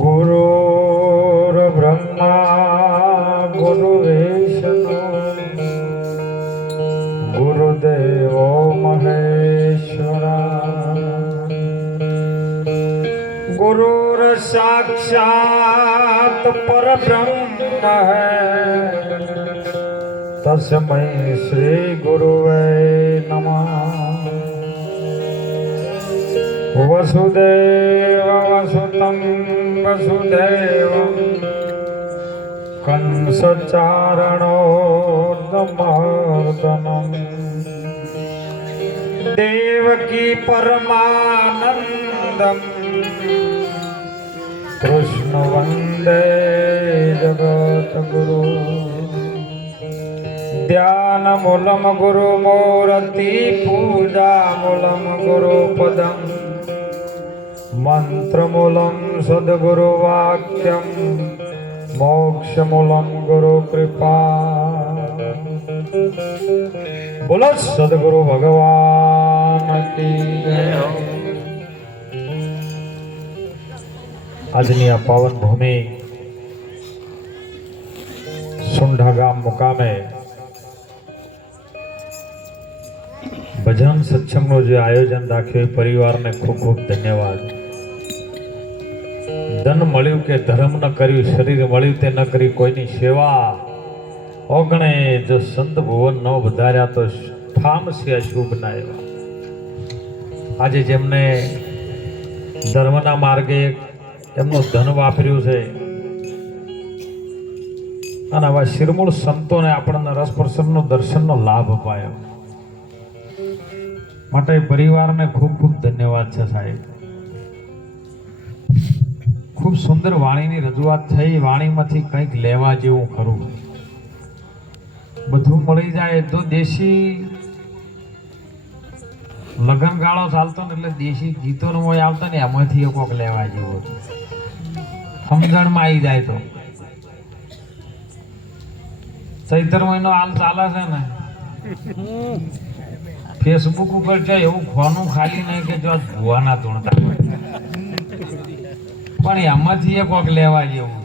गुरुर्ब्रह्मा गुरुर्विष्णु गुरुदेवो महेश्वरा गुरुर्साक्षात् परब्रह्म है तस्मै श्री गुरुवे नमः। वसुदेव वसुतं वसुदेवं कंसचारणोर्दमर्दनं देवकी परमानन्दं कृष्ण वन्दे जगद्गुरु। ध्यानमूलं गुरुमूर्ति पूजामूलं गुरुपदम् मंत्रमूलं सद्गुरुवाक्यं मोक्षमूलं गुरुकृपा। बोलो सद्गुरु भगवान की जय। આજની આ પાવન ભૂમિ સુંઢા ગામ મુકામે ભજન સત્સંગનું જે આયોજન રાખ્યું એ પરિવારને ખૂબ ખૂબ ધન્યવાદ। ધન મળ્યું કે ધર્મ ન કર્યું, શરીર મળ્યું તે ન કરી કોઈની સેવા ઓગણે જો સંત ભુવન ન વધાર્યા તો ઠામશે અશુભ ના એવા। આજે જેમને ધર્મના માર્ગે એમનું ધન વાપર્યું છે અને આવા શિરમૂળ સંતોને આપણને રસપ્રસન્નનો દર્શનનો લાભ અપાયો માટે પરિવારને ખૂબ ખૂબ ધન્યવાદ છે સાહેબ। ખૂબ સુંદર વાણીની રજૂઆત થઈ। વાણીમાંથી કંઈક લેવા જેવું ખરું, બધું મળી જાય તો દેશી લગનગાળો ચાલતો ને એટલે દેશી ગીતોનો મોય આવતા ને એમાંથી કોક લેવા જેવું સમજણમાં આવી જાય તો। ચૈતર મહિનો હાલ ચાલે છે ને, ફેસબુક ઉપર છે એવું ખોનું ખાલી નહીં કે જો ભુવાના ધૂણતા હોય, પણ એમાંથી કોક લેવા જેવું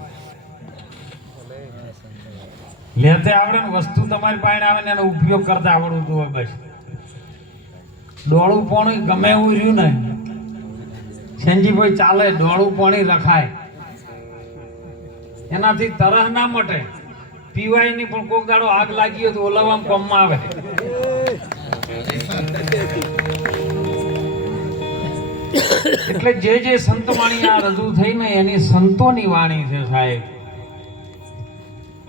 લેતે આવડે ને વસ્તુ તમારી પાસે આવે ને એનો ઉપયોગ કરતા આવડતું હોય બસ। ડોળું પાણી ગમે એવું રહ્યું ને સેનજીભાઈ ચાલે, ડોળું પાણી રખાય એનાથી તરહ ના મટે, પીવાય નહીં પણ કોક દાડો આગ લાગી હોય તો ઓલવામાં કોમમાં આવે। એટલે જે જે સંત વાણી આ રજૂ થઈ ને એની સંતોની વાણી છે સાહેબ।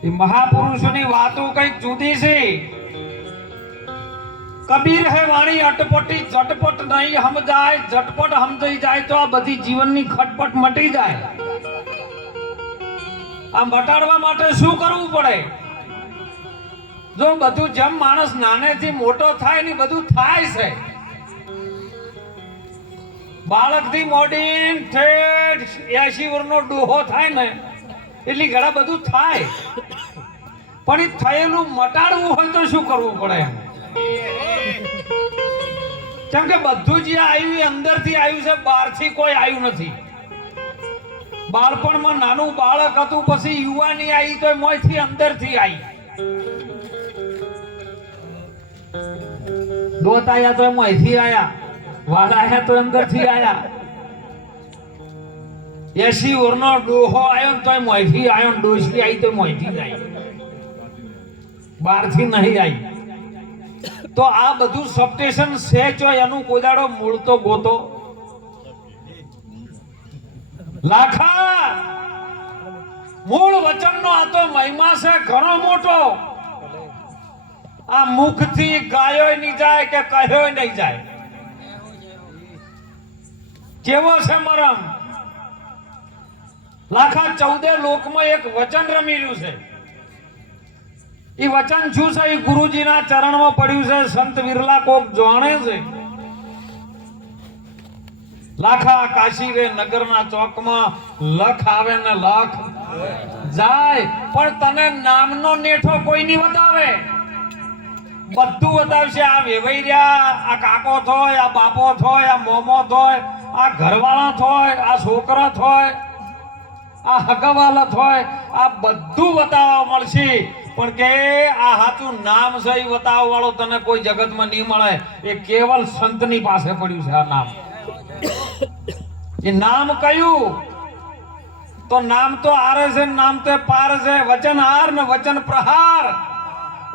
એ મહાપુરુષોની વાતો કઈક જુદી છે। કબીર હે વાણી અટપટી ઝટપટ નહીં સમજાય, ઝટપટ સમજાઈ જાય તો આ બધી જીવનની ખટપટ મટી જાય। આ મટાડવા માટે શું કરવું પડે? જો બધું જેમ માણસ નાનેથી મોટો થાય ને બધું થાય છે, બાળકથી મોડીને ઠેઠ 80 વર્ષનો ડોહો થાય ને એટલી ઘણા બધું થાય, પણ એ થયેલું મટાડવું હોય તો શું કરવું પડે? કેમ કે બધું જે આવ્યું એ અંદરથી આવ્યું છે, બહારથી કોઈ આવ્યું નથી। બાળપણમાં નાનું બાળક હતું, પછી યુવાની આવી તો મોયથી અંદરથી આવી, દોત આયા તો મોયથી આયા, વાળ આયા તો અંદરથી આયા। 80 વર્ષનો ડોહો આવ્યો તો મોયથી આવ્યો, ડોશી આવી તો મોયથી જ આવી, બહારથી નહીં આવી। તો આ બધું સબસ્ટેશન છે જો એનું કોઈ દાડો મૂળ તો ગોતો। લાખા મૂળ વચનનો આ તો મહિમા છે ઘણો મોટો। આ મુખથી ગાયો નહીં જાય કે કહ્યો નહીં જાય। કેવો છે મરમ? લાખા 14 લોકમાં એક વચન રમી રહ્યું છે। એ વચન શું છે? એ ગુરુજીના ચરણમાં પડ્યું છે, સંત વિરલા કોક જાણે છે। લાખા કાશી રે નગરના ચોકમાં લખ આવે ને લખ જાય, પણ તને નામનો નેઠો કોઈ નહીં બતાવે। બધું બતાવશે। આ વેવૈર્યા, આ કાકો થોય, આ બાપો થોય, આ મોમો થોય, આ ઘરવાળા થોય, આ છોકરા થોય, આ હકવાલત હોય, આ બધું બતાવવા મળશે, પણ કે આ સાચું નામ છે એ બતાવવા વાળો તને કોઈ જગતમાં નહીં મળે. એ કેવલ સંતની પાસે પડ્યું છે આ નામ. એ નામ કયું? તો નામ તો આરે છે, નામ તો પાર છે. વચન હાર ને વચન પ્રહાર.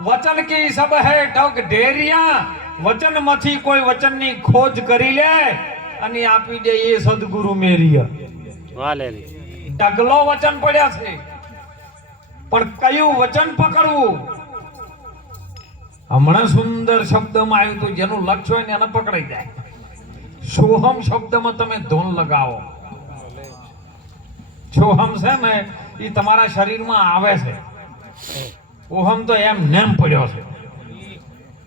વચન કી સબ હે ઠગ ઢેરિયા. વચન માંથી કોઈ વચનની ખોજ કરી લે અને આપી દે એ સદગુરુ મેરિયા. ઢગલો વચન પડ્યા છે, પણ કયું વચન પકડવું? હમણાં સુંદર શબ્દમાં આવ્યું હતું, જેનું લક્ષ્ય હોય ને એને પકડાઈ જાય. સોહમ શબ્દમાં તમે ધોન લગાવો. સોહમ છે ને એ તમારા શરીરમાં આવે છે. ઓહમ તો એમ નેમ પડ્યો છે.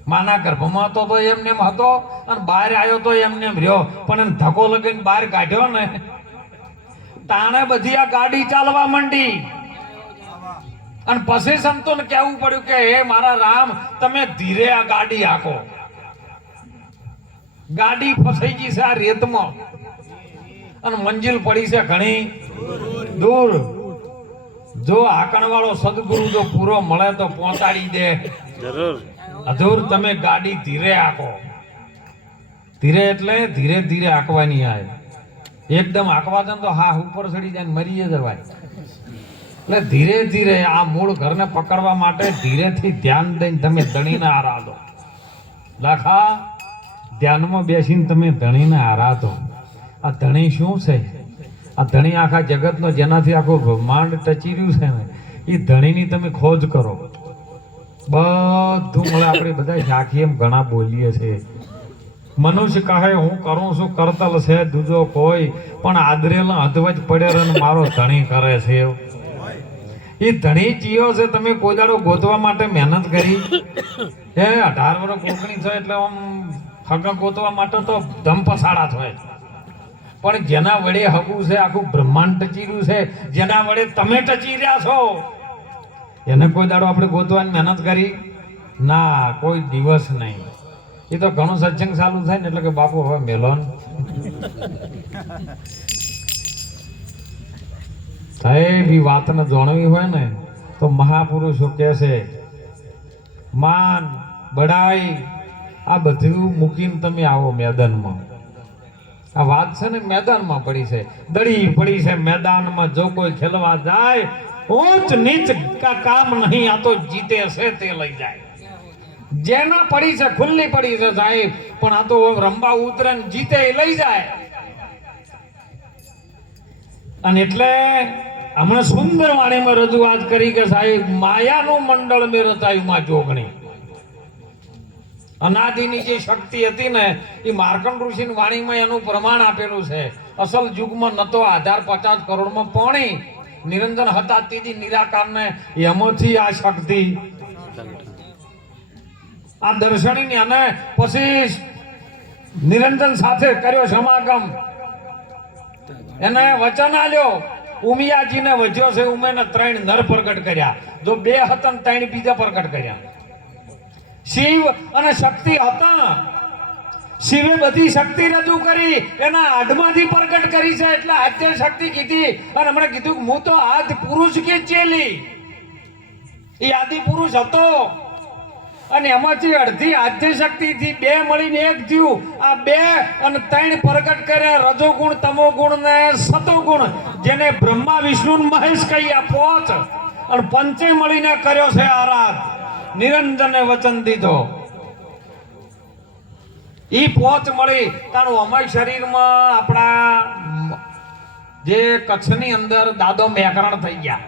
માના ગર્ભમાં હતો તો એમ નેમ હતો, અને બહાર આવ્યો તો એમ નેમ રહ્યો. પણ એને ધક્કો લગીને બહાર કાઢ્યો ને, તાણે બધી આ ગાડી ચાલવા માંડી. અને પછી સંતોને કહેવું પડ્યું કે હે મારા રામ, તમે ધીરે આ ગાડી હાંકો. ગાડી ફસાઈ ગઈ છે આ રેતમાં, અને મંજિલ પડી છે ઘણી દૂર. જો હાકણ વાળો સદગુરુ જો પૂરો મળે તો પહોંચાડી દે જરૂર. હજુર તમે ગાડી ધીરે હાંકો. ધીરે એટલે ધીરે ધીરે હાંકવાની. આવે એકદમ હાંકવા દે તો હા ઉપર ચડી જાય મરી જવાય. એટલે ધીરે ધીરે આ મૂળ ઘરને પકડવા માટે ધીરેથી ધ્યાન દઈને તમે ધણીને આરાધો. લાખા ધ્યાનમાં બેસીને તમે ધણીને આરાધો. આ ધણી શું છે? આ ધણી આખા જગતનો જેનાથી આખું બ્રહ્માંડ ટચી રહ્યું છે ને, એ ધણીની તમે ખોજ કરો. બધું મળે. આપણે બધા ઝાંખી એમ ઘણા બોલીએ છીએ. મનુષ્ય કહે હું કરું છું કરતલ છે દૂજો કોઈ, પણ આદરેલા અધવજ પડે ને મારો ધણી કરે છે. એ ધણી ચિયો છે તમે કોઈ દાડો ગોતવા માટે મહેનત કરી? 18 વર્ષ કોકણી છે એટલે આમ હક ગોતવા માટે તો ધમ પસાડા થાય. પણ જેના વડે હકું છે, આખું બ્રહ્માંડ ટચી રહ્યું છે, જેના વડે તમે ટચી રહ્યા છો, એને કોઈ દાડો આપણે ગોતવાની મહેનત કરી? ના, કોઈ દિવસ નહીં. એ તો ઘણું સત્સંગ ચાલુ થાય ને એટલે કે બાપુ હવે મેલોન સાહેબ. એ વાતને જાણવી હોય ને તો મહાપુરુષો કહે છે માન બડાઈ આ બધું મૂકીને તમે આવો મેદાનમાં. આ વાત છે ને મેદાનમાં પડી છે, દડી પડી છે મેદાનમાં. જો કોઈ ખેલવા જાય, ઊંચ નીચ કા કામ નહીં, આ તો જીતે છે તે લઈ જાય. જેના પડી છે ખુલ્લી પડી છે સાહેબ, પણ આ તો રંબા ઉતરે ને જીતે એ લઈ જાય. અને એટલે હમણાં સુંદર વાણીમાં રજૂઆત કરી કે સાહેબ માયાનું મંડળ મેં રચાયું માં જોગણી. અનાદિની જે શક્તિ હતી ને એ માર્કંડ ઋષિની વાણીમાં એનું પ્રમાણ આપેલું છે. અસલ યુગમાં નતો આધાર 50 કરોડમાં પોણી નિરંજન હતા તેથી નિરાકારને એમાંથી આ શક્તિ આ દર્શનની. અને પછી નિરંજન સાથે કર્યો સમાગમ. એને વચન આલ્યો, ઉમિયાજીને વધ્યો છે ઉમેને 3 નર પ્રગટ કર્યા. જો 2 હતા ને 3 બીજા પ્રગટ કર્યા. શિવ અને શક્તિ હતા. શિવે બધી શક્તિ રજૂ કરી, એના આદમાંથી પ્રગટ કરી છે એટલે આદ્ય શક્તિ કીધી. અને હમણાં કીધું કે હું તો આદિ પુરુષ કે ચેલી. એ આદિ પુરુષ હતો અને એમાંથી અડધી આદ્ય શક્તિથી 2 મળીને 1 થયું. આ 2 અને 3 પ્રગટ કર્યા, રજોગુણ તમોગુણ ને સતોગુણ, જેને બ્રહ્મા વિષ્ણુ મહેશ કહી આ 5. અને પંચે મળીને કર્યો છે આરાધ. નિરંજને વચન દીધો. ઈ 5 મળી તારું અમારી શરીરમાં આપણા જે કચ્છની અંદર દાદો મેકરણ થઈ ગયા.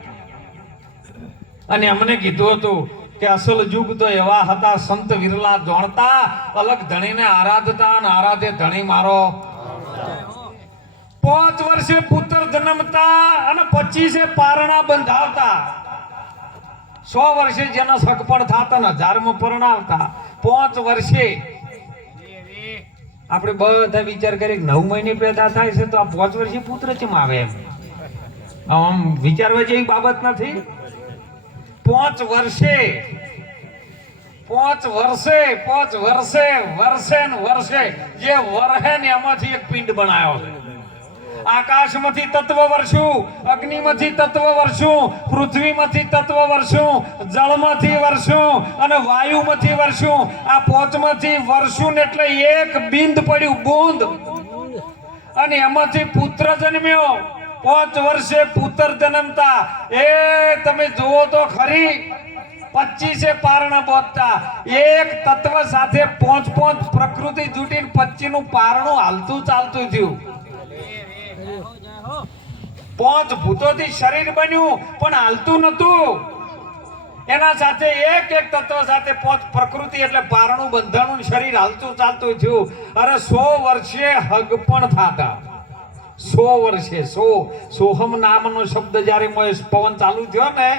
અને અમને કીધું હતું કે અસલ યુગ તો એવા હતા સંત વિરલા જાણતા, અલગ ધણીને આરાધતા અને આરાધે ધણી મારો. 5 વર્ષે પુત્ર જન્મતા અને 25 પારણા બંધાવતા. 100 વર્ષે જેના સગપણ થતા ને 1000માં પરણાવતા. 5 વર્ષે આપણે બધા વિચાર કરીએ 9 મહિને પેદા થાય છે તો આ 5 વર્ષે પુત્ર કેમ આવે? એમ આમ વિચારવા જેવી બાબત નથી. 5 વર્ષે વર્ષે જે વરહે ને એમાંથી એક પિંડ બનાવ્યો છે. આકાશમાંથી તત્વ વર્ષું, અગ્નિમાંથી તત્વ વર્ષું, પૃથ્વીમાંથી તત્વ વર્ષું, જળમાંથી વર્ષું અને વાયુમાંથી વર્ષું. આ પોચમાંથી વર્ષું એટલે એક બિંદ પડ્યું, બૂંદ. અને એમાંથી પુત્ર જન્મ્યો. 5 વર્ષે પુત્ર જન્મતા એ તમે જુઓ તો ખરી. 25 પારણા બોધતા એક તત્વ સાથે 5 પ્રકૃતિ જૂટીને 25 પારણું હાલતું ચાલતું થયું. 5 ભૂતોથી શરીર બન્યું પણ હાલતું નતું. એના સાથે એક તત્વ સાથે 5 પ્રકૃતિ એટલે પારણું બંધાણું શરીર હાલતું ચાલતું થયું. અરે 100 વર્ષે હગ પણ થાતા. 100 વર્ષે સોહમ નામનો શબ્દ જ્યારે પવન ચાલુ થયો ને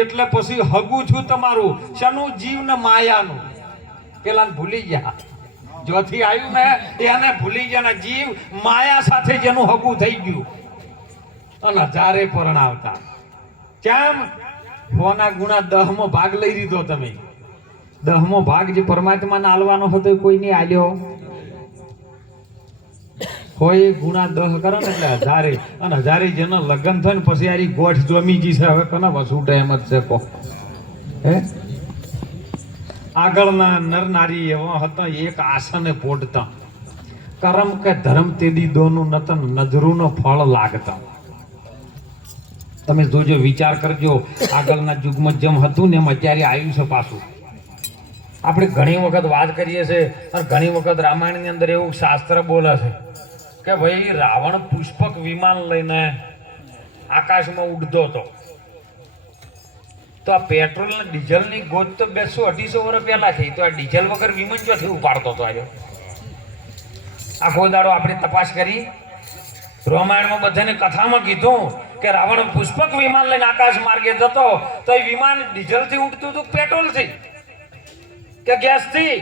એટલે પછી હગું છું તમારું. શનું? જીવ ને માયાનું. પેલા ભૂલી ગયા, જોથી આવ્યું ને એને ભૂલી ગયા. જીવ માયા સાથે જેનું હગું થઈ ગયું અને જ્યારે પરણાવતા કેમ? હોના ગુણા 10મો ભાગ લઈ લીધો તમે. 10મો ભાગ જે પરમાત્માને આલવાનો હતો કોઈ નહીં આલ્યો. હોય ગુણા 10 કરો ને એટલે 1000. અને 1000 જેના લગ્ન થાય ને પછી આરી ગોઠ જમીજી છે. હવે કના વસૂટે એમ જ છે. કો હે આગળના નર નારી એવા હતા એક આસને પોડતા. કરમ કે ધર્મ તેદી દોનું નતન નજરૂનો ફળ લાગતા. તમે જોજો, વિચાર કરજો. આગળના યુગમાં જેમ હતું ને એમ અત્યારે આવ્યું છે પાછું. આપણે ઘણી વખત વાત કરીએ છીએ અને ઘણી વખત રામાયણની અંદર એવું શાસ્ત્ર બોલે છે કે ભાઈ રાવણ પુષ્પક વિમાન લઈને આકાશમાં ઉડતો હતો. તો આ પેટ્રોલ ને ડીઝલ ની ગોત તો 200-250 વર્ષ પહેલા થઈ. તો આ ડીઝલ વગર વિમાન ક્યાંથી ઉપાડતો હતો? આખો દાડો આપણે તપાસ કરી. રામાયણમાં બધાને કથામાં કીધું કે રાવણ પુષ્પક વિમાન લઈને આકાશ માર્ગે જતો તો એ વિમાન ડીઝલ થી ઉડતું હતું, પેટ્રોલ થી કે ગેસ થી?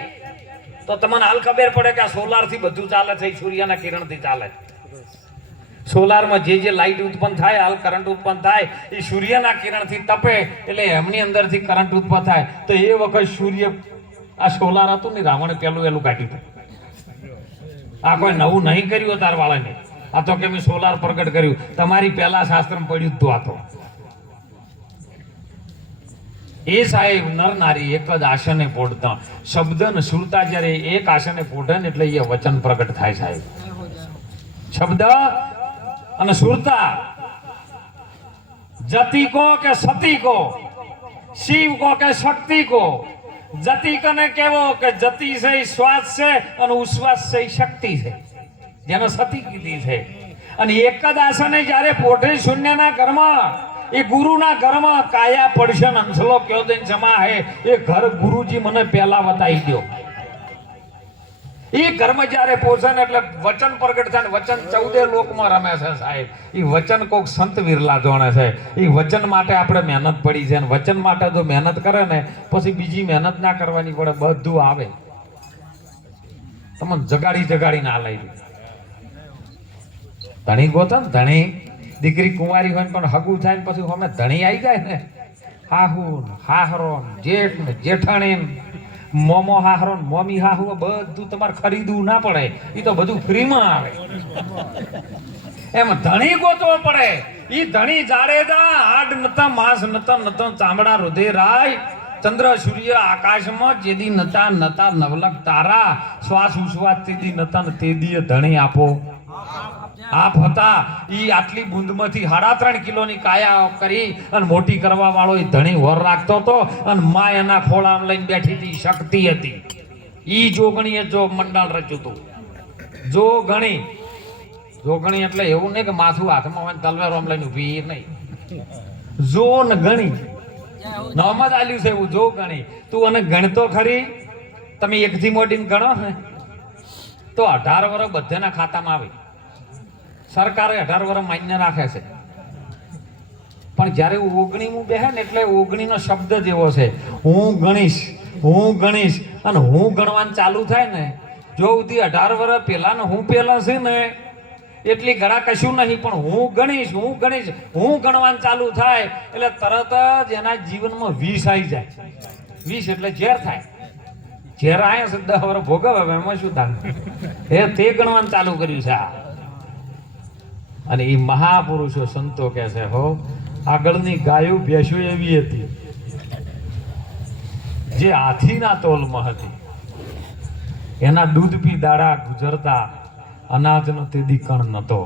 તો તમને હાલ ખબર પડે કે આ સોલાર થી બધું ચાલે છે. સૂર્યના કિરણ થી ચાલે. સોલારમાં જે લાઇટ ઉત્પન્ન થાય, હાલ કરંટ ઉત્પન્ન થાય, એ સૂર્યના કિરણ થી તપે એટલે એમની અંદર થી કરંટ ઉત્પન્ન થાય. તો એ વખત સૂર્ય આ સોલાર હતું ને રાવણે પેલું કાઢ્યું હતું. આ કોઈ નવું નહીં કર્યું તાર વાળાને. આ તો કે મેં સોલાર પ્રગટ કર્યું. તમારી પહેલા શાસ્ત્રમાં પડ્યું હતું. આ તો એ સાહેબ નર નારી એક જ આસને પોઢતા. શબ્દ ને સુરતા જ્યારે એક આસને પોઢે ને એટલે એ વચન પ્રગટ થાય સાહેબ. શબ્દ અને સુરતા. જતી કો કે સતી કો, શિવ કો કે શક્તિ કો. જતી કને કેવો કે જતી છે શ્વાસ છે અને ઉશ્વાસ છે શક્તિ છે, જેને સતી કીધી છે. અને એક જ આસને જ્યારે પોઢે શૂન્યના ઘરમાં, એ ગુરુના ઘરમાં કાયા પડશે અંસલો કયો દઈને જમા હે. એ ઘર ગુરુજી મને પહેલા બતાવી દો. એ ઘરમાં જ્યારે પહોંચે ને એટલે વચન પ્રગટ થાય. વચન 14 લોકમાં રમે છે સાહેબ. એ વચન કોક સંત વિરલા જોણે છે. એ વચન માટે આપણે મહેનત પડી છે. અને વચન માટે જો મહેનત કરે ને પછી બીજી મહેનત ના કરવાની પડે, બધું આવે. તમને જગાડી ના લઈ. ધણી ગોતો ને ધણી. દીકરી કુંવારી હોય પણ હગું થાય પછી અમે ધણી આવી જાય ને, હાહુ હાહરો જેઠ ને જેઠાણી મોમો હાહરો મોમી હાહુ બધું તમારે ખરીદવું ના પડે. એ તો બધું ફ્રીમાં આવે. એમ ધણી ગોતવો પડે. એ ધણી જાડેજા હાડ નતા માંસ નતા ચામડા હૃદય રાય. ચંદ્ર સૂર્ય આકાશમાં જેદી નતા નવલક તારા. શ્વાસ ઉશ્વાસ તેદી નતા ને તેદી ધણી આપો આપ હતા. ઈ આટલી બુંદમાંથી 3.5 કિલોની કાયા કરી અને મોટી કરવા વાળો એ ધણી વર રાખતો હતો. અને માં એના ખોળામાં લઈને બેઠી હતી. શક્તિ હતી. ઈ જોગણીએ જો મંડળ રચ્યું હતું. જોગણી એટલે એવું નહીં કે માથું હાથમાં હોય તલવાર આમ લઈને ઊભી નહીં. જો ને ગણી નામ જ આલ્યું છે એવું. જો ગણી તું અને ગણતો ખરી. તમે 1 થી મોડીને ગણો ને તો 18 વર્ષ બધાના ખાતામાં આવે. સરકારે 18 વર્ષ માન્ય રાખે છે. પણ જ્યારે 19મું બેહે ને એટલે 19નો શબ્દ જ એવો છે, હું ગણીશ અને હું ગણવાનું ચાલુ થાય ને જો સુધી 18 વર્ષ પહેલા ને હું પહેલા છે ને એટલી ગણા કશું નહીં. પણ હું ગણીશ હું ગણવાનું ચાલુ થાય એટલે તરત જ એના જીવનમાં વિષ આવી જાય. વિષ એટલે ઝેર થાય. ઝેર આયા છે 10 વર્ષ ભોગવે એમાં શું થાય. એ તે ગણવાનું ચાલુ કર્યું છે. અને એ મહાપુરુષો સંતો કહે છે હો આગળની ગાયો ભેંસો એવી હતી જે હાથીના તોલમાં હતી, એના દૂધ પી દાડા ગુજરતા, અનાજનો તે દી કણ નતો.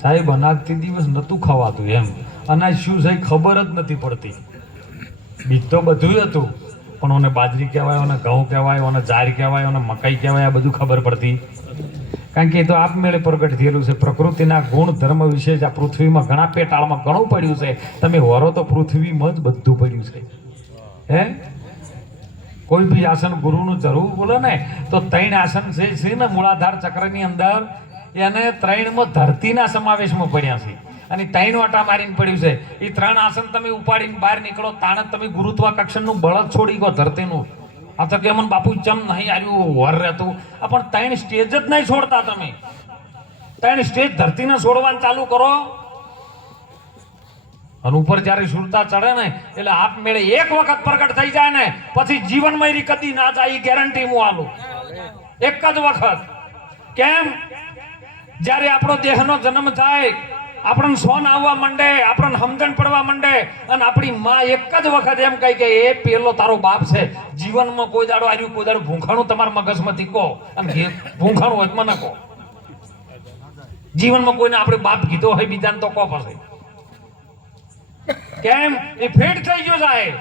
સાહેબ અનાજ તે દિવસ નતું ખવાતું, એમ અનાજ શું છે ખબર જ નથી પડતી. બીજ તો બધું હતું, પણ ઓને બાજરી કહેવાય, ઓને ઘઉં કહેવાય, ઓને જાર કહેવાય, ઓને મકાઈ કહેવાય, આ બધું ખબર પડતી. કારણ કે એ તો આપમેળે પ્રગટ થયેલું છે. પ્રકૃતિના ગુણ ધર્મ વિશે જ આ પૃથ્વીમાં ઘણા પેટાળમાં ઘણું પડ્યું છે. તમે વરો તો પૃથ્વીમાં જ બધું પડ્યું છે. હે કોઈ બી આસન ગુરુનું જરૂર બોલે ને તો 3 આસન છે ને મૂળાધાર ચક્રની અંદર, એને 3માં ધરતીના સમાવેશમાં પડ્યા છે અને 3 વાટા મારીને પડ્યું છે. એ 3 આસન તમે ઉપાડીને બહાર નીકળો તાણે તમે ગુરુત્વાકર્ષણનું બળ જ છોડી ગયો ધરતીનું. આ તો કે મને બાપુ ચમ નહીં આવ્યું વર રહેતું, પણ 3 સ્ટેજ જ નહીં છોડતા. તમે 3 સ્ટેજ ધરતીને છોડવાનું ચાલુ કરો અને ઉપર જ્યારે સુરતા ચડે ને એટલે આપમેળે એક વખત પ્રગટ થઈ જાય ને પછી જીવનમાં એની કદી ના જાય, એ ગેરંટી હું આલું. એક જ વખત. કેમ? જ્યારે આપણો દેહનો જન્મ થાય, આપણને સોન આવવા માંડે, આપણને સમજણ પડવા માંડે અને આપણી માં એક જ વખત એમ કહે કે એ પેલો તારો બાપ છે. જીવનમાં કોઈ દાડો આવ્યું, કોઈ દાડો ભૂંખાણું તમારા મગજમાંથી કહો અને ભૂંખાણું હોય મને કહો. જીવનમાં કોઈને આપણે બાપ કીધો હોય બીજાને તો કહો પછી. કેમ? એ ફેટ થઈ ગયો સાહેબ.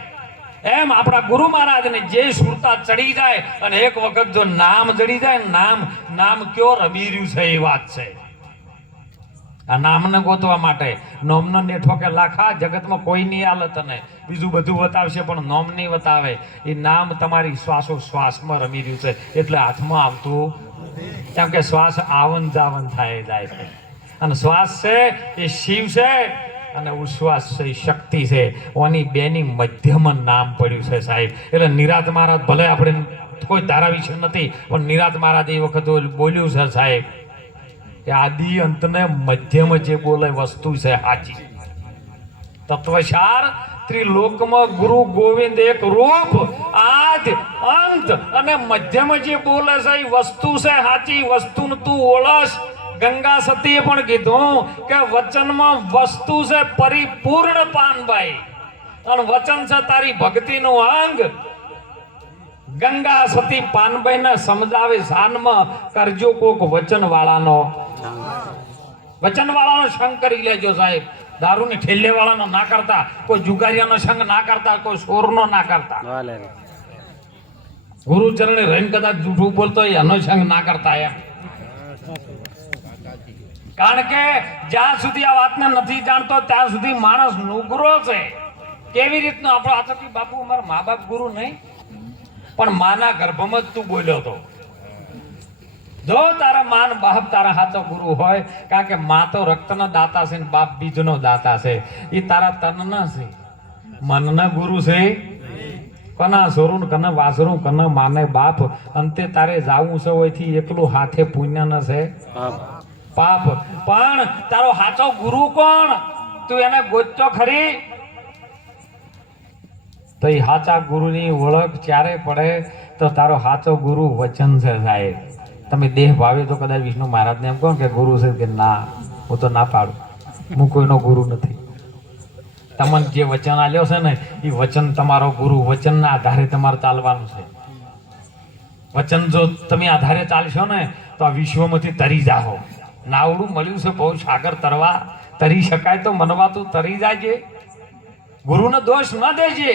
એમ આપણા ગુરુ મહારાજને જે સુરતા ચડી જાય અને એક વખત જો નામ જડી જાય, નામ કયો રમી રહ્યું છે એ વાત છે. આ નામને ગોતવા માટે નોમનો નેઠો કે લાખા જગતમાં કોઈ નહીં આલે તને, બીજું બધું બતાવશે પણ નોમ નહીં બતાવે. એ નામ તમારી શ્વાસો શ્વાસમાં રમી રહ્યું છે એટલે હાથમાં આવતું. કેમ કે શ્વાસ આવન જાવન થાય જાય છે અને શ્વાસ છે એ શિવ છે અને ઉશ્વાસ છે શક્તિ છે. ઓની બેની મધ્યમાં નામ પડ્યું છે સાહેબ. એટલે નિરાત મહારાજ ભલે આપણે કોઈ ધારા વિશે નથી, પણ નિરાત મહારાજ એ વખત બોલ્યું છે સાહેબ કે આદિ અંતને મધ્યમાં જે બોલે વસ્તુ છે સાચી. તત્વસાર ત્રિલોકમાં ગુરુ ગોવિંદ એક રૂપ, આદ અંત અને મધ્યમાં જે બોલે છે એ વસ્તુ છે સાચી. વસ્તુને તું ઓળખ. ગંગા સતીએ પણ કીધું કે વચનમાં વસ્તુ છે પરિપૂર્ણ પાનભાઈ અને વચન છે તારી ભક્તિનું અંગ. ગંગા સતી પાનભાઈને સમજાવે સાનમાં કરજો કોક વચન વાળાનો સંગ કરી લેજો સાહેબ. દારૂની ઠેલે વાળાનો ના કરતા, કોઈ જુગારિયાનો સંગ ના કરતા, કોઈ સોરનો ના કરતા. ગુરુચરણે રહીને કદાચ જૂઠું બોલતો એનો સંગ ના કરતા. એમ કારણ કે જ્યાં સુધી આ વાતને નથી જાણતો ત્યાં સુધી માણસ નુગરો છે. કેવી રીતનો આપણો આચકી બાપુ અમારા મા બાપ ગુરુ નહીં, પણ માના ગર્ભમાં જ તું બોલ્યો હતો. જો તારા માન બાપ તારા હાથો ગુરુ હોય, કારણ કે મા તો રક્તનો દાતા છે ને બાપ બીજનો દાતા છે. એ તારા તનના છે, મનના ગુરુ છે. કના સોરું કના વાસરું કના માને બાપ. અંતે તારે જાવું છે હોયથી એકલું હાથે પુણ્ય ન છે પાપ. પણ તારો હાચો ગુરુ કોણ? તું એને ગોતતો ખરી? તો એ હાચા ગુરુની ઓળખ ક્યારે પડે તો તારો હાચો ગુરુ વચન છે સાહેબ. તમે દેહ ભાવે તો કદાચ વિષ્ણુ મહારાજને એમ કહો કે ગુરુ છે, કે ના હું તો ના પાડું, હું કોઈનો ગુરુ નથી. તમને જે વચન આલ્યો છે ને એ વચન તમારો ગુરુ. વચનના આધારે તમારે ચાલવાનું છે. વચન જો તમે આધારે ચાલશો ને તો આ વિશ્વમાંથી તરી જાઓ. નાવડું મળ્યું છે બહુ સાગર તરવા, તરી શકાય તો મનવા તું તરી જાયજે. ગુરુનો દોષ ન દેજે.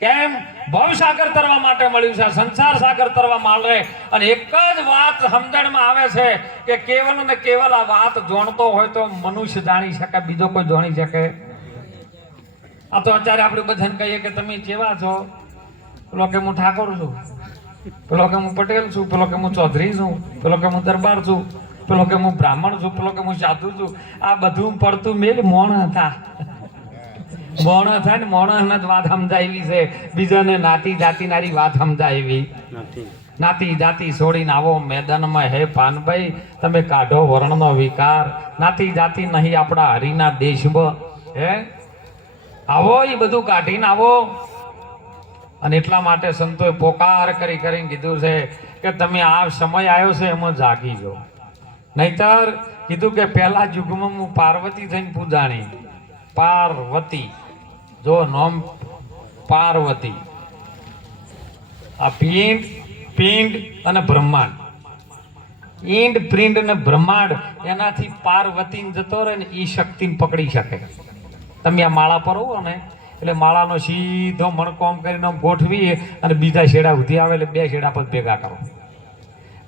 કેમ? ભવસાગર તરવા માટે મળ્યું છે, સંસાર સાગર તરવા મળે. અને એક જ વાત સમજણમાં આવે છે કે કેવલ ને કેવલ આ વાત જાણતો હોય તો મનુષ્ય જાણી શકે, બીજો કોઈ જાણી શકે? આ તો અત્યારે આપણે બધાને કહીએ કે તમે કેવા છો? પેલો કે હું ઠાકોર છું, પેલો કે હું પટેલ છું, પેલો કે હું ચૌધરી છું, પેલો કે હું દરબાર છું, પેલો કે હું બ્રાહ્મણ છું, પેલો કે હું સાધુ છું. આ બધું પડતું મેલ મોણ હતા. મોણ થાય ને મોણસને જ વાત સમજાવી છે, બીજાને નાતી જાતિનારી વાત સમજાવી. નાતી જાતિ છોડીને આવો મેદાનમાં હે પાનભાઈ, તમે કાઢો વર્ણનો વિકાર. નાતી જાતિ નહીં આપણા હરિના દેશમાં. હે આવો, એ બધું કાઢીને આવો. અને એટલા માટે સંતોએ પોકાર કરી કરીને કીધું છે કે તમે આ સમય આવ્યો છે એમાં જાગી જાઓ, નહીતર કીધું કે પહેલા યુગમાં હું પાર્વતી થઈને પૂજાણી. પાર્વતી, જો નામ પાર્વતી. આ પિંડ અને બ્રહ્માંડ, ઈંડ પિંડ અને બ્રહ્માંડ, એનાથી પાર્વતી જતો રહે ને એ શક્તિને પકડી શકે. તમે આ માળા પર હો ને એટલે માળાનો સીધો મણકો આમ કરીને ગોઠવી અને બીજા શેડા ઉધી આવે એટલે બે શેડા પર ભેગા કરો.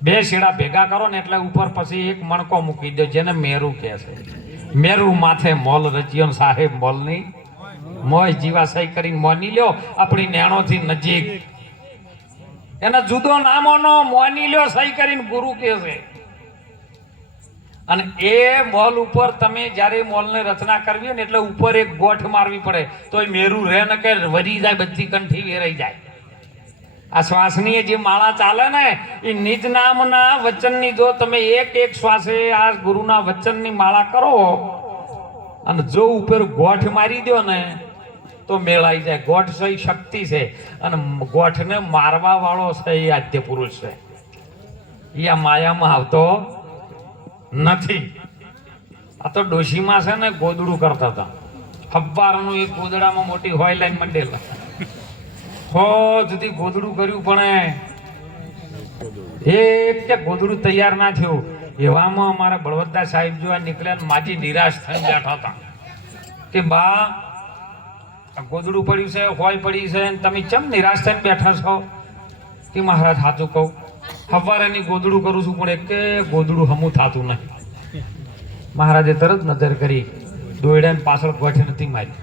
બે શેડા ભેગા કરો ને એટલે ઉપર પછી એક મણકો મૂકી દો, જેને મેરુ કહે છે. મેરુ માથે મોલ રચ્યો સાહેબ મોલની મોય જીવા સહી કરીને મોની લ્યો આપણી નેણોથી નજીક. એના જુદો નામોનો મોની લ્યો સહી કરીને ગુરુ કહે છે. અને એ મોલ ઉપર તમે જ્યારે મોલની રચના કરવી ને એટલે ઉપર એક ગોઠ મારવી પડે તો એ મેરુ રહે ને કે વરી જાય, બધી કંઠી વેરાઈ જાય. આ શ્વાસની જે માળા ચાલે ને એ નિજ નામના વચનની જો તમે એક એક શ્વાસે આ ગુરુના વચનની માળા કરો અને જો ઉપર ગોઠ મારી દો ને તો મેળાઈ જાય. ગોઠ સહી શક્તિ છે અને ગોઠને મારવા વાળો સહી આદ્ય પુરુષ છે. એ આ માયામાં આવતો નથી. આ તો ડોશીમાં છે ને ગોદડું કરતા હતા. ખબ્બારનું એક ગોદડામાં મોટી હોય લાઈન મંડેલા હો જુદી ગોદડું કર્યું પણ એક કે ગોદડું તૈયાર ના થયું. એવામાં અમારા બળવંતા સાહેબ જો નીકળ્યા માજી નિરાશ થઈને બેઠા હતા કે બા ગોદડું પડ્યું છે, હોય પડી છે, તમે ચમ નિરાશ થઈને બેઠા છો? કે મહારાજ સાચું કહું, સવારેની ગોદડું કરું છું પણ એક કે ગોદડું હમું થતું નહીં. મહારાજે તરત નજર કરી, દોયડાને પાછળ ગોઠ નથી મારી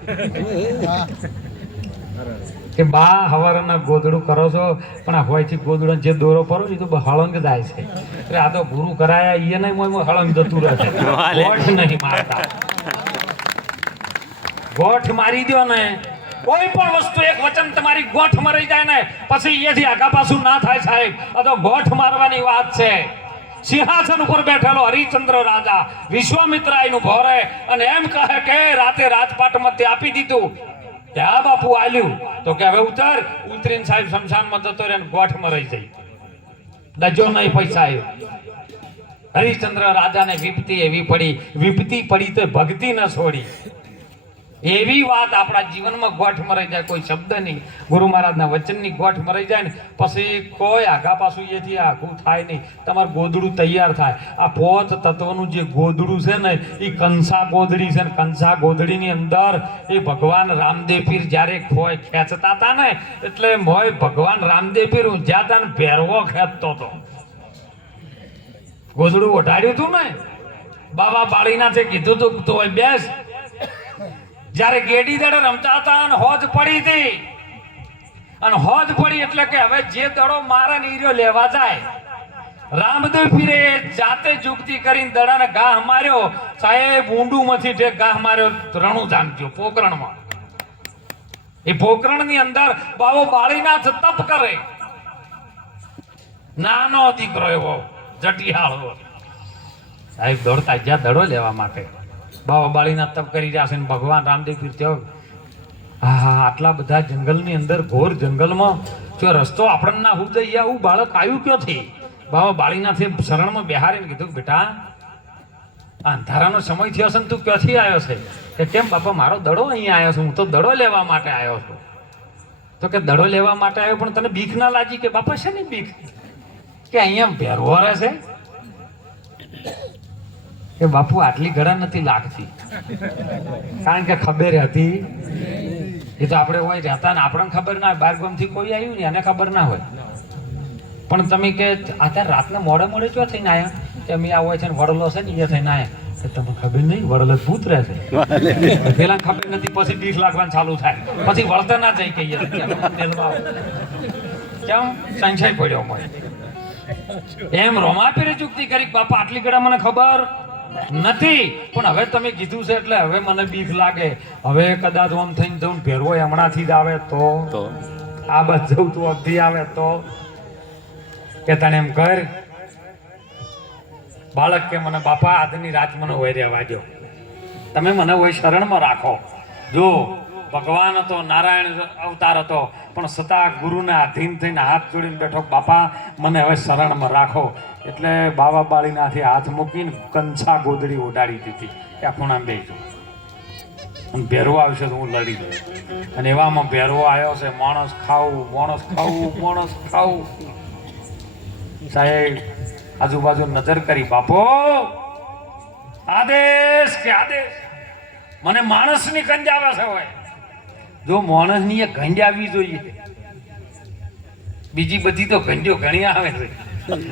કે બા હવારના ગોદડું કરો છો પણ આ હોયથી ગોદડું જે દોરો પરો એ તો હળંગ જાય છે. એટલે આ તો ગુરુ કરાયા એ નહીં મોય હળંગ જતું રહે છે. ગોઠ નહીં મારતા. ગોઠ મારી દો ને કોઈ પણ વસ્તુ એક વચન તમારી ગોઠ મરી જાય ને પછી અહીંયાથી આગા પાછું ના થાય સાહેબ. આ તો ગોઠ મારવાની વાત છે. સિંહાસન ઉપર બેઠેલો હરિચંદ્ર રાજા વિશ્વામિત્ર એનું ભોરે અને એમ કહે કે રાતે રાજપાટમાં તે આપી દીધું. આ બાપુ આલ્યું તો કે હવે ઉતરીને સાહેબ શમશાનમાં જતો રહે, ગોઠ મરાઈ જાય. ડજો નહીં પૈસા આવ્યો. હરિચંદ્ર રાજાને વિપત્તિ એવી પડી, વિપત્તિ પડી તો ભક્તિ ન છોડી. એવી વાત આપણા જીવનમાં ગોઠ મરાઈ જાય, કોઈ શબ્દ નહીં, ગુરુ મહારાજના વચનની ગોઠ મરાઈ જાય ને પછી કોઈ આગા પાછું એથી આઘું થાય નહીં. તમારું ગોદડું તૈયાર થાય. આ પોત તત્વનું જે ગોદડું છે ને એ કંસા ગોદડી છે ને કંસા ગોદડીની અંદર એ ભગવાન રામદેવ પીર જ્યારે ખોય ખેંચતા હતા ને એટલે મોય ભગવાન રામદેવ પીર ઊંઝા હતા ને ભેરવો ખેંચતો હતો. ગોદડું ઓઢાડ્યું હતું ને બાબા બાળીનાથે કીધું તું તો બેસ. જયારે ગેડી દડે રમતા હતા અને હોજ પડી હતી અને હોજ પડી એટલે કે હવે જે દડો મારે ને ઈર્યો લેવા જાય. રામદેવ પીરે જાતે જુગતી કરીને દડાને ગાહ માર્યો સાહેબ. ઊંડુમાંથી જે ગાહ માર્યો રણું જામજો પોકરણમાં. એ પોકરણની અંદર બાવો બાળીનાથ તપ કરે. નાનો દીકરો એવો જટિયાળો સાહેબ દોડતા જ્યાં દડો લેવા માટે બાવા બાળીના તપ કરી રહ્યા છે. ભગવાન રામદેવ પીર થયો હા આટલા બધા જંગલની અંદર ઘોર જંગલમાં જો રસ્તો આપણને ના હું જઈએ આવું બાળક આવ્યું ક્યાંથી? બાવા બાળીનાથે શરણમાં બેહારીને કીધું બેટા અંધારાનો સમય થયો છે ને તું ક્યાંથી આવ્યો છે? કે કેમ બાપા મારો દડો અહીંયા આવ્યો છું, હું તો દડો લેવા માટે આવ્યો છું. તો કે દડો લેવા માટે આવ્યો પણ તને બીક ના લાગી? કે બાપા છે ને બીક? કે અહીંયા ભેરવો રહે છે. કે બાપુ આટલી ઘડા નથી લાગતી કારણ કે ખબર હતી. એ તો આપણે હોય રહેતા ને આપણને ખબર ના હોય, બાર ગામથી કોઈ આવ્યું ને એને ખબર ના હોય. પણ તમે કે અત્યારે રાતના મોડે મોડે ક્યાં થઈને આવ્યા? કે અમે આ હોય છે ને વડલો છે ને એ થઈને આવ્યા. તમને ખબર નહીં વડલો ભૂત રહે છે. પેલા ખબર નથી પછી બીક લાગવાનું ચાલુ થાય પછી વળતા ના જાય કહીએ કેમ સંશય પડ્યો મને. એમ રોમાપીરે ચૂકતી કરી બાપા આટલી ઘડા મને ખબર નથી પણ હવે તમે કીધું છે એટલે હવે મને બીક લાગે. હવે કદાચ આમ થઈને જવું ભેરવો હમણાંથી જ આવે તો આ બસ જવું તું અબધી આવે તો કે તને એમ કર. બાળક કે મને બાપા આજની રાત મને હોય રહેવા દો, તમે મને હોય શરણમાં રાખો. જો ભગવાન હતો, નારાયણ અવતાર હતો, પણ છતાં ગુરુને આધીન થઈને હાથ જોડીને બેઠો, બાપા મને હવે શરણમાં રાખો. એટલે બાબા બાળીનાથી હાથ મૂકીને કંછા ગોદડી ઉડાડી દીધી કે આ ખૂણામાં બેસજો અને ભેરવો આવશે તો હું લડી દઉં. અને એવામાં ભેરવો આવ્યો છે, માણસ ખાવું, માણસ ખાવું, માણસ ખાવું. સાહેબ આજુબાજુ નજર કરી, બાપો આદેશ કે આદેશ, મને માણસની ગંજ આવે છે. હોય જો માણસની એ ગંજ આવવી જોઈએ, બીજી બધી તો ગંજો ઘણી આવે છે,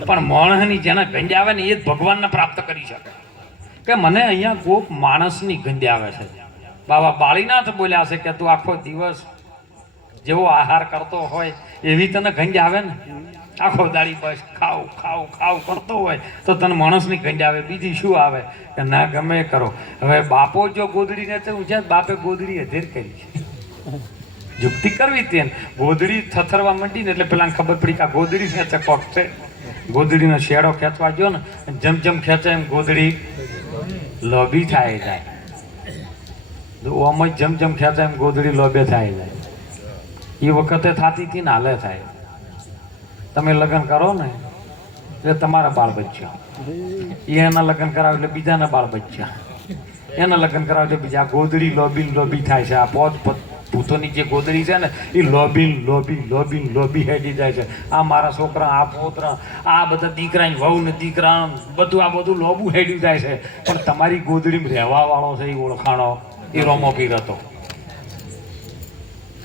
પણ માણસની જેને ગંજ આવે ને એ જ ભગવાનને પ્રાપ્ત કરી શકે. કે મને અહીંયા કોક માણસની ગંજ આવે છે. બાબા બાળીનાથ બોલ્યા છે કે તું આખો દિવસ જેવો આહાર કરતો હોય એવી તને ગંજ આવે ને, આખો દાડી બસ ખાવ ખાવ ખાવ કરતો હોય તો તને માણસની ગંજ આવે, બીજી શું આવે? કે ના ગમે કરો. હવે બાપો જો ગોદડીને છે, બાપે ગોદડી અધેર કરી છે, યુક્તિ કરવી તે ગોદડી થથરવા માંડી ને એટલે પેલાને ખબર પડી કે આ ગોદડી ને ચકોક છે. ગોદડીનો શેડો ખેંચવા ગયો ને, જેમ જેમ ખેંચે એમ ગોદડી લોબી થાય જાય. ઓમ જ જેમ જેમ ખેંચે એમ ગોદડી લોબે થાય જાય. એ વખતે થતી હતી ને હાલે થાય. તમે લગ્ન કરો ને એટલે તમારા બાળ બચ્ચા, એના લગ્ન કરાવે એટલે બીજાના બાળ બચ્ચા, એના લગ્ન કરાવે એટલે બીજા. ગોદડી લોબી લોબી થાય છે. આ પોત ભૂતોની જે ગોદડી છે ને એ લોબી લોબી લોબી લોબી હેડી જાય છે. આ મારા છોકરા, આ પોતરા, આ બધા દીકરા, વહુ ને દીકરા, બધું આ બધું લોબું હેડી જાય છે. પણ તમારી ગોદડીમાં રહેવા વાળો છે એ ઓળખાણો એ રોમોપીર હતો.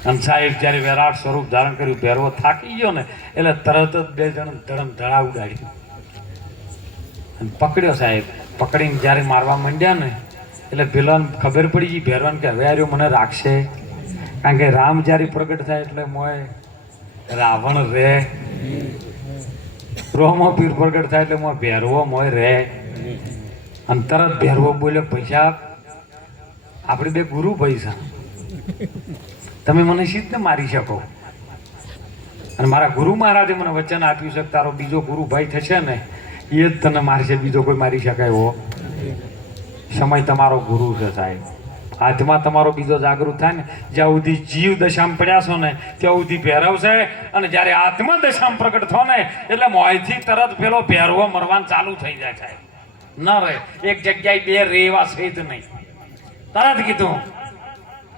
અને સાહેબ જ્યારે વિરાટ સ્વરૂપ ધારણ કર્યું, ભેરવો થાકી ગયો ને એટલે તરત જ બે જણ ધડમ ધડા ઉડાડ્યું અને પકડ્યો. સાહેબ પકડીને જ્યારે મારવા માંડ્યા ને એટલે પેલાને ખબર પડી ગઈ ભેરવાને કે હવે આર્યો મને રાખશે. કારણ કે રામ જ્યારે પ્રગટ થાય એટલે મોય રાવણ રે, રોમોપીર પ્રગટ થાય એટલે મોય ભેરવો મોય રે. અને તરત ભેરવો બોલ્યો, પૈસા આપણે બે ગુરુ પૈસા, તમે મને સિદ્ધ મારી શકો. અને મારા ગુરુ મહારાજે મને વચન આપ્યું છે તારો બીજો ગુરુ ભાઈ થશે ને એ જ તને મારશે, બીજો કોઈ મારી શકાય એવો સમય તમારો ગુરુ છે. સાહેબ આત્મા તમારો બીજો જાગૃત થાય ને, જ્યાં સુધી જીવ દશામાં પડ્યા છો ને ત્યાં સુધી ભેરવશે. અને જ્યારે આત્મા દશામાં પ્રગટ થો ને એટલે મોંથી તરત પેલો ભેરવો મરવાનું ચાલુ થઈ જાય. સાહેબ ન રહે એક જગ્યાએ બે રેવા સહિત નહીં. તરત કીધું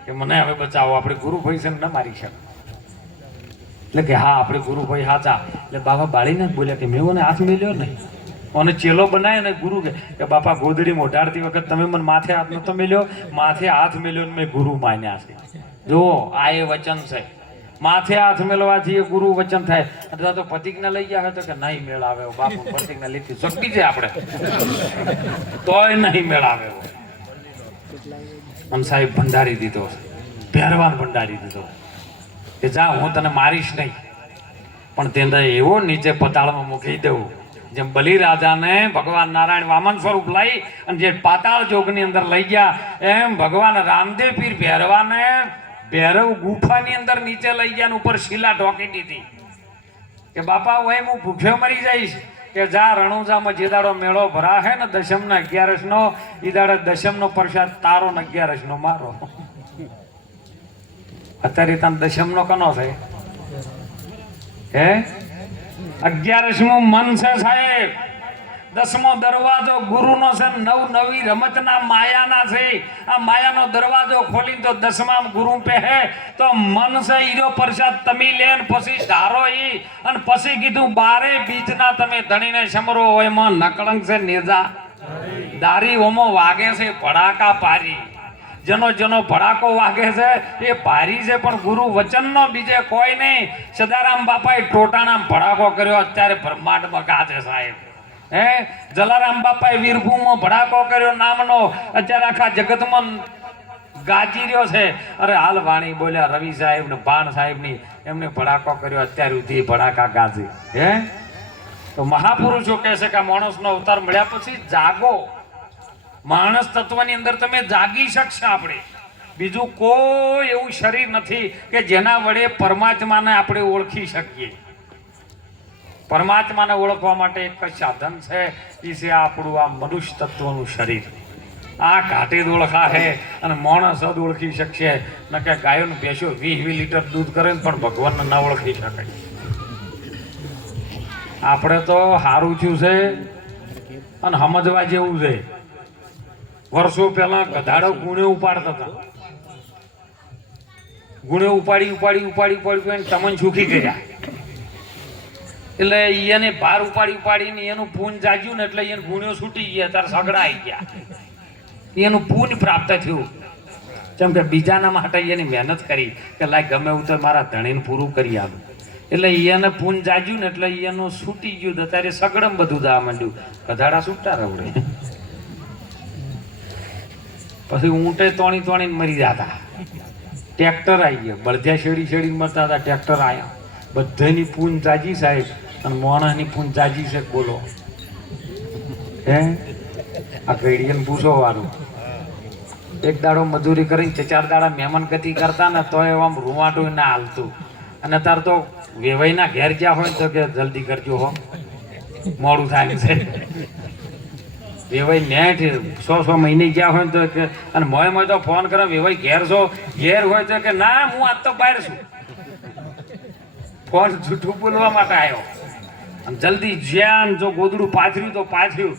કે મને હવે બચાવો, આપણે ગુરુભાઈ છે ને ન મારી શકે. એટલે કે હા આપણે ગુરુભાઈ હાચા. એટલે બાબા બાળીને જ બોલ્યા કે મેં મને હાથ મેલ્યો ને, અને ચેલો બનાવે ને ગુરુ કે બાપા ગોદડી મોઢાડતી વખત તમે મને માથે હાથ નતો મેલ્યો, માથે હાથ મેલ્યો ને મેં ગુરુ માન્યા છે. જુઓ આ એ વચન છે, માથે હાથ મેળવાથી એ ગુરુ વચન થાય. અથવા તો પ્રતિજ્ઞા લઈ ગયા હોય તો કે નહીં મેળાવે બાપુ, પ્રતિજ્ઞા લીધી શક્તિ છે આપણે તોય નહીં મેળાવે. આમ સાહેબ ભંડારી દીધો, ભેરવાન ભંડારી દીધો કે જા હું તને મારીશ નહીં, પણ તેને એવો નીચે પતાળમાં મૂકી દઉં જેમ બલિરાજાને ભગવાન નારાયણ વામન સ્વરૂપ લઈ અને જે પાતાળ જોગની અંદર લઈ ગયા એમ ભગવાન રામદેવ પીર ભેરવાને ભૈરવ ગુફાની અંદર નીચે લઈ ગયા, ઉપર શિલા ઢોકી દીધી કે બાપા હું ભૂખ્યો મરી જઈશ. કે જા રણુજામાં જે દાડો મેળો ભરા હે ને દશમના 11નો એ દાડે દશમનો પ્રસાદ તારો ને 11નો મારો. અત્યારે તને દશમનો કનો છે હે? 11મું મન છે સાહેબ. 10મો દરવાજો ગુરુનો છે, નવી રમતના માયાના છે. આ માયાનો દરવાજો ખોલીને તો 10મા ગુરુ પહે તો મન છે ઈરો પ્રસાદ તમે લેન પછી ધારો ઈ. અને પછી કીધું બારે બીજના તમે ધણીને સમરો હોય એમાં નકળંક છે નેજા દારી ઓમો વાગે છે ભડાકા પારી. જેનો જેનો ભડાકો વાગે છે એ ભારી છે, પણ ગુરુ વચનનો બીજે કોઈ નહીં. સદારામ બાપાએ ટોટાણામાં ભડાકો કર્યો, અત્યારે બ્રહ્માંડમાં ગાજે સાહેબ. હે જલારામ બાપાએ વીરભૂમમાં ભડાકો કર્યો નામનો, અત્યારે આખા જગતમાં ગાજી રહ્યો છે. અરે હાલ વાણી બોલ્યા રવિ સાહેબ ને ભાણ સાહેબ ની, એમને ભડાકો કર્યો, અત્યાર સુધી ભડાકા ગાજી. હે તો મહાપુરુષો કહે છે કે માણસનો અવતાર મળ્યા પછી જાગો. માણસ તત્વની અંદર તમે જાગી શકશે. આપણે બીજું કોઈ એવું શરીર નથી કે જેના વડે પરમાત્માને આપણે ઓળખી શકીએ. પરમાત્માને ઓળખવા માટે એક જ સાધન છે, એ છે આપણું આ મનુષ્ય તત્વનું શરીર. આ ઘાટી જ ઓળખા હે અને માણસ જ ઓળખી શકશે ન કે ગાયોને ભેંસો 20 લીટર દૂધ કરે ને પણ ભગવાનને ના ઓળખી શકાય. આપણે તો સારું થયું છે અને સમજવા જેવું છે. વર્ષો પહેલા ગધાડો ગુણે ઉપાડતા હતા. ગુણે ઉપાડી તમને સુખી કર્યા. એટલે એને ભાર ઉપાડીને એનું પૂન જાગ્યું ને એટલે એને ગુણ્યો છૂટી ગયા, તાર સગડા આવી ગયા. એનું પૂન પ્રાપ્ત થયું. કેમ કે બીજાના માટે એની મહેનત કરી કે લાય ગમે એવું તો મારા ધણીને પૂરું કરી આપું. એટલે એને પૂન જાગ્યું ને એટલે એનું છૂટી ગયું. અત્યારે સગડમ બધું દા માંડ્યું. ગધાડા છૂટા રવડે. પછી ઊંટે તોણીને મરી જતા. ટ્રેક્ટર આવી ગયા, બળદિયા શેડી મરતા હતા. ટ્રેક્ટર આવ્યા, બધાની પૂન જાજી સાહેબ, અને મોણસની પૂન જાજી છે. બોલો હે આ ઘડીને પૂછો વારું. એક દાડો મજૂરી કરીને 4 દાડા મહેમાન ગતિ કરતા ને તો આમ રૂવાટું ના હાલતું. અને તાર તો વેવાઈના ઘેર ગયા હોય તો કે જલ્દી કરજો હો, મોડું થાય છે. વેવાઈ નેઠ 100 મહિને ગયા હોય તો કે, અને મોય તો ફોન કરે વેવાઈ ઘેર હોય તો કે ના હું આજ તો બહાર છું. ફોન જૂઠું બોલવા માટે આવ્યો. અને જલ્દી જ્યાં જો ગોદડું પાથર્યું તો પાથર્યું,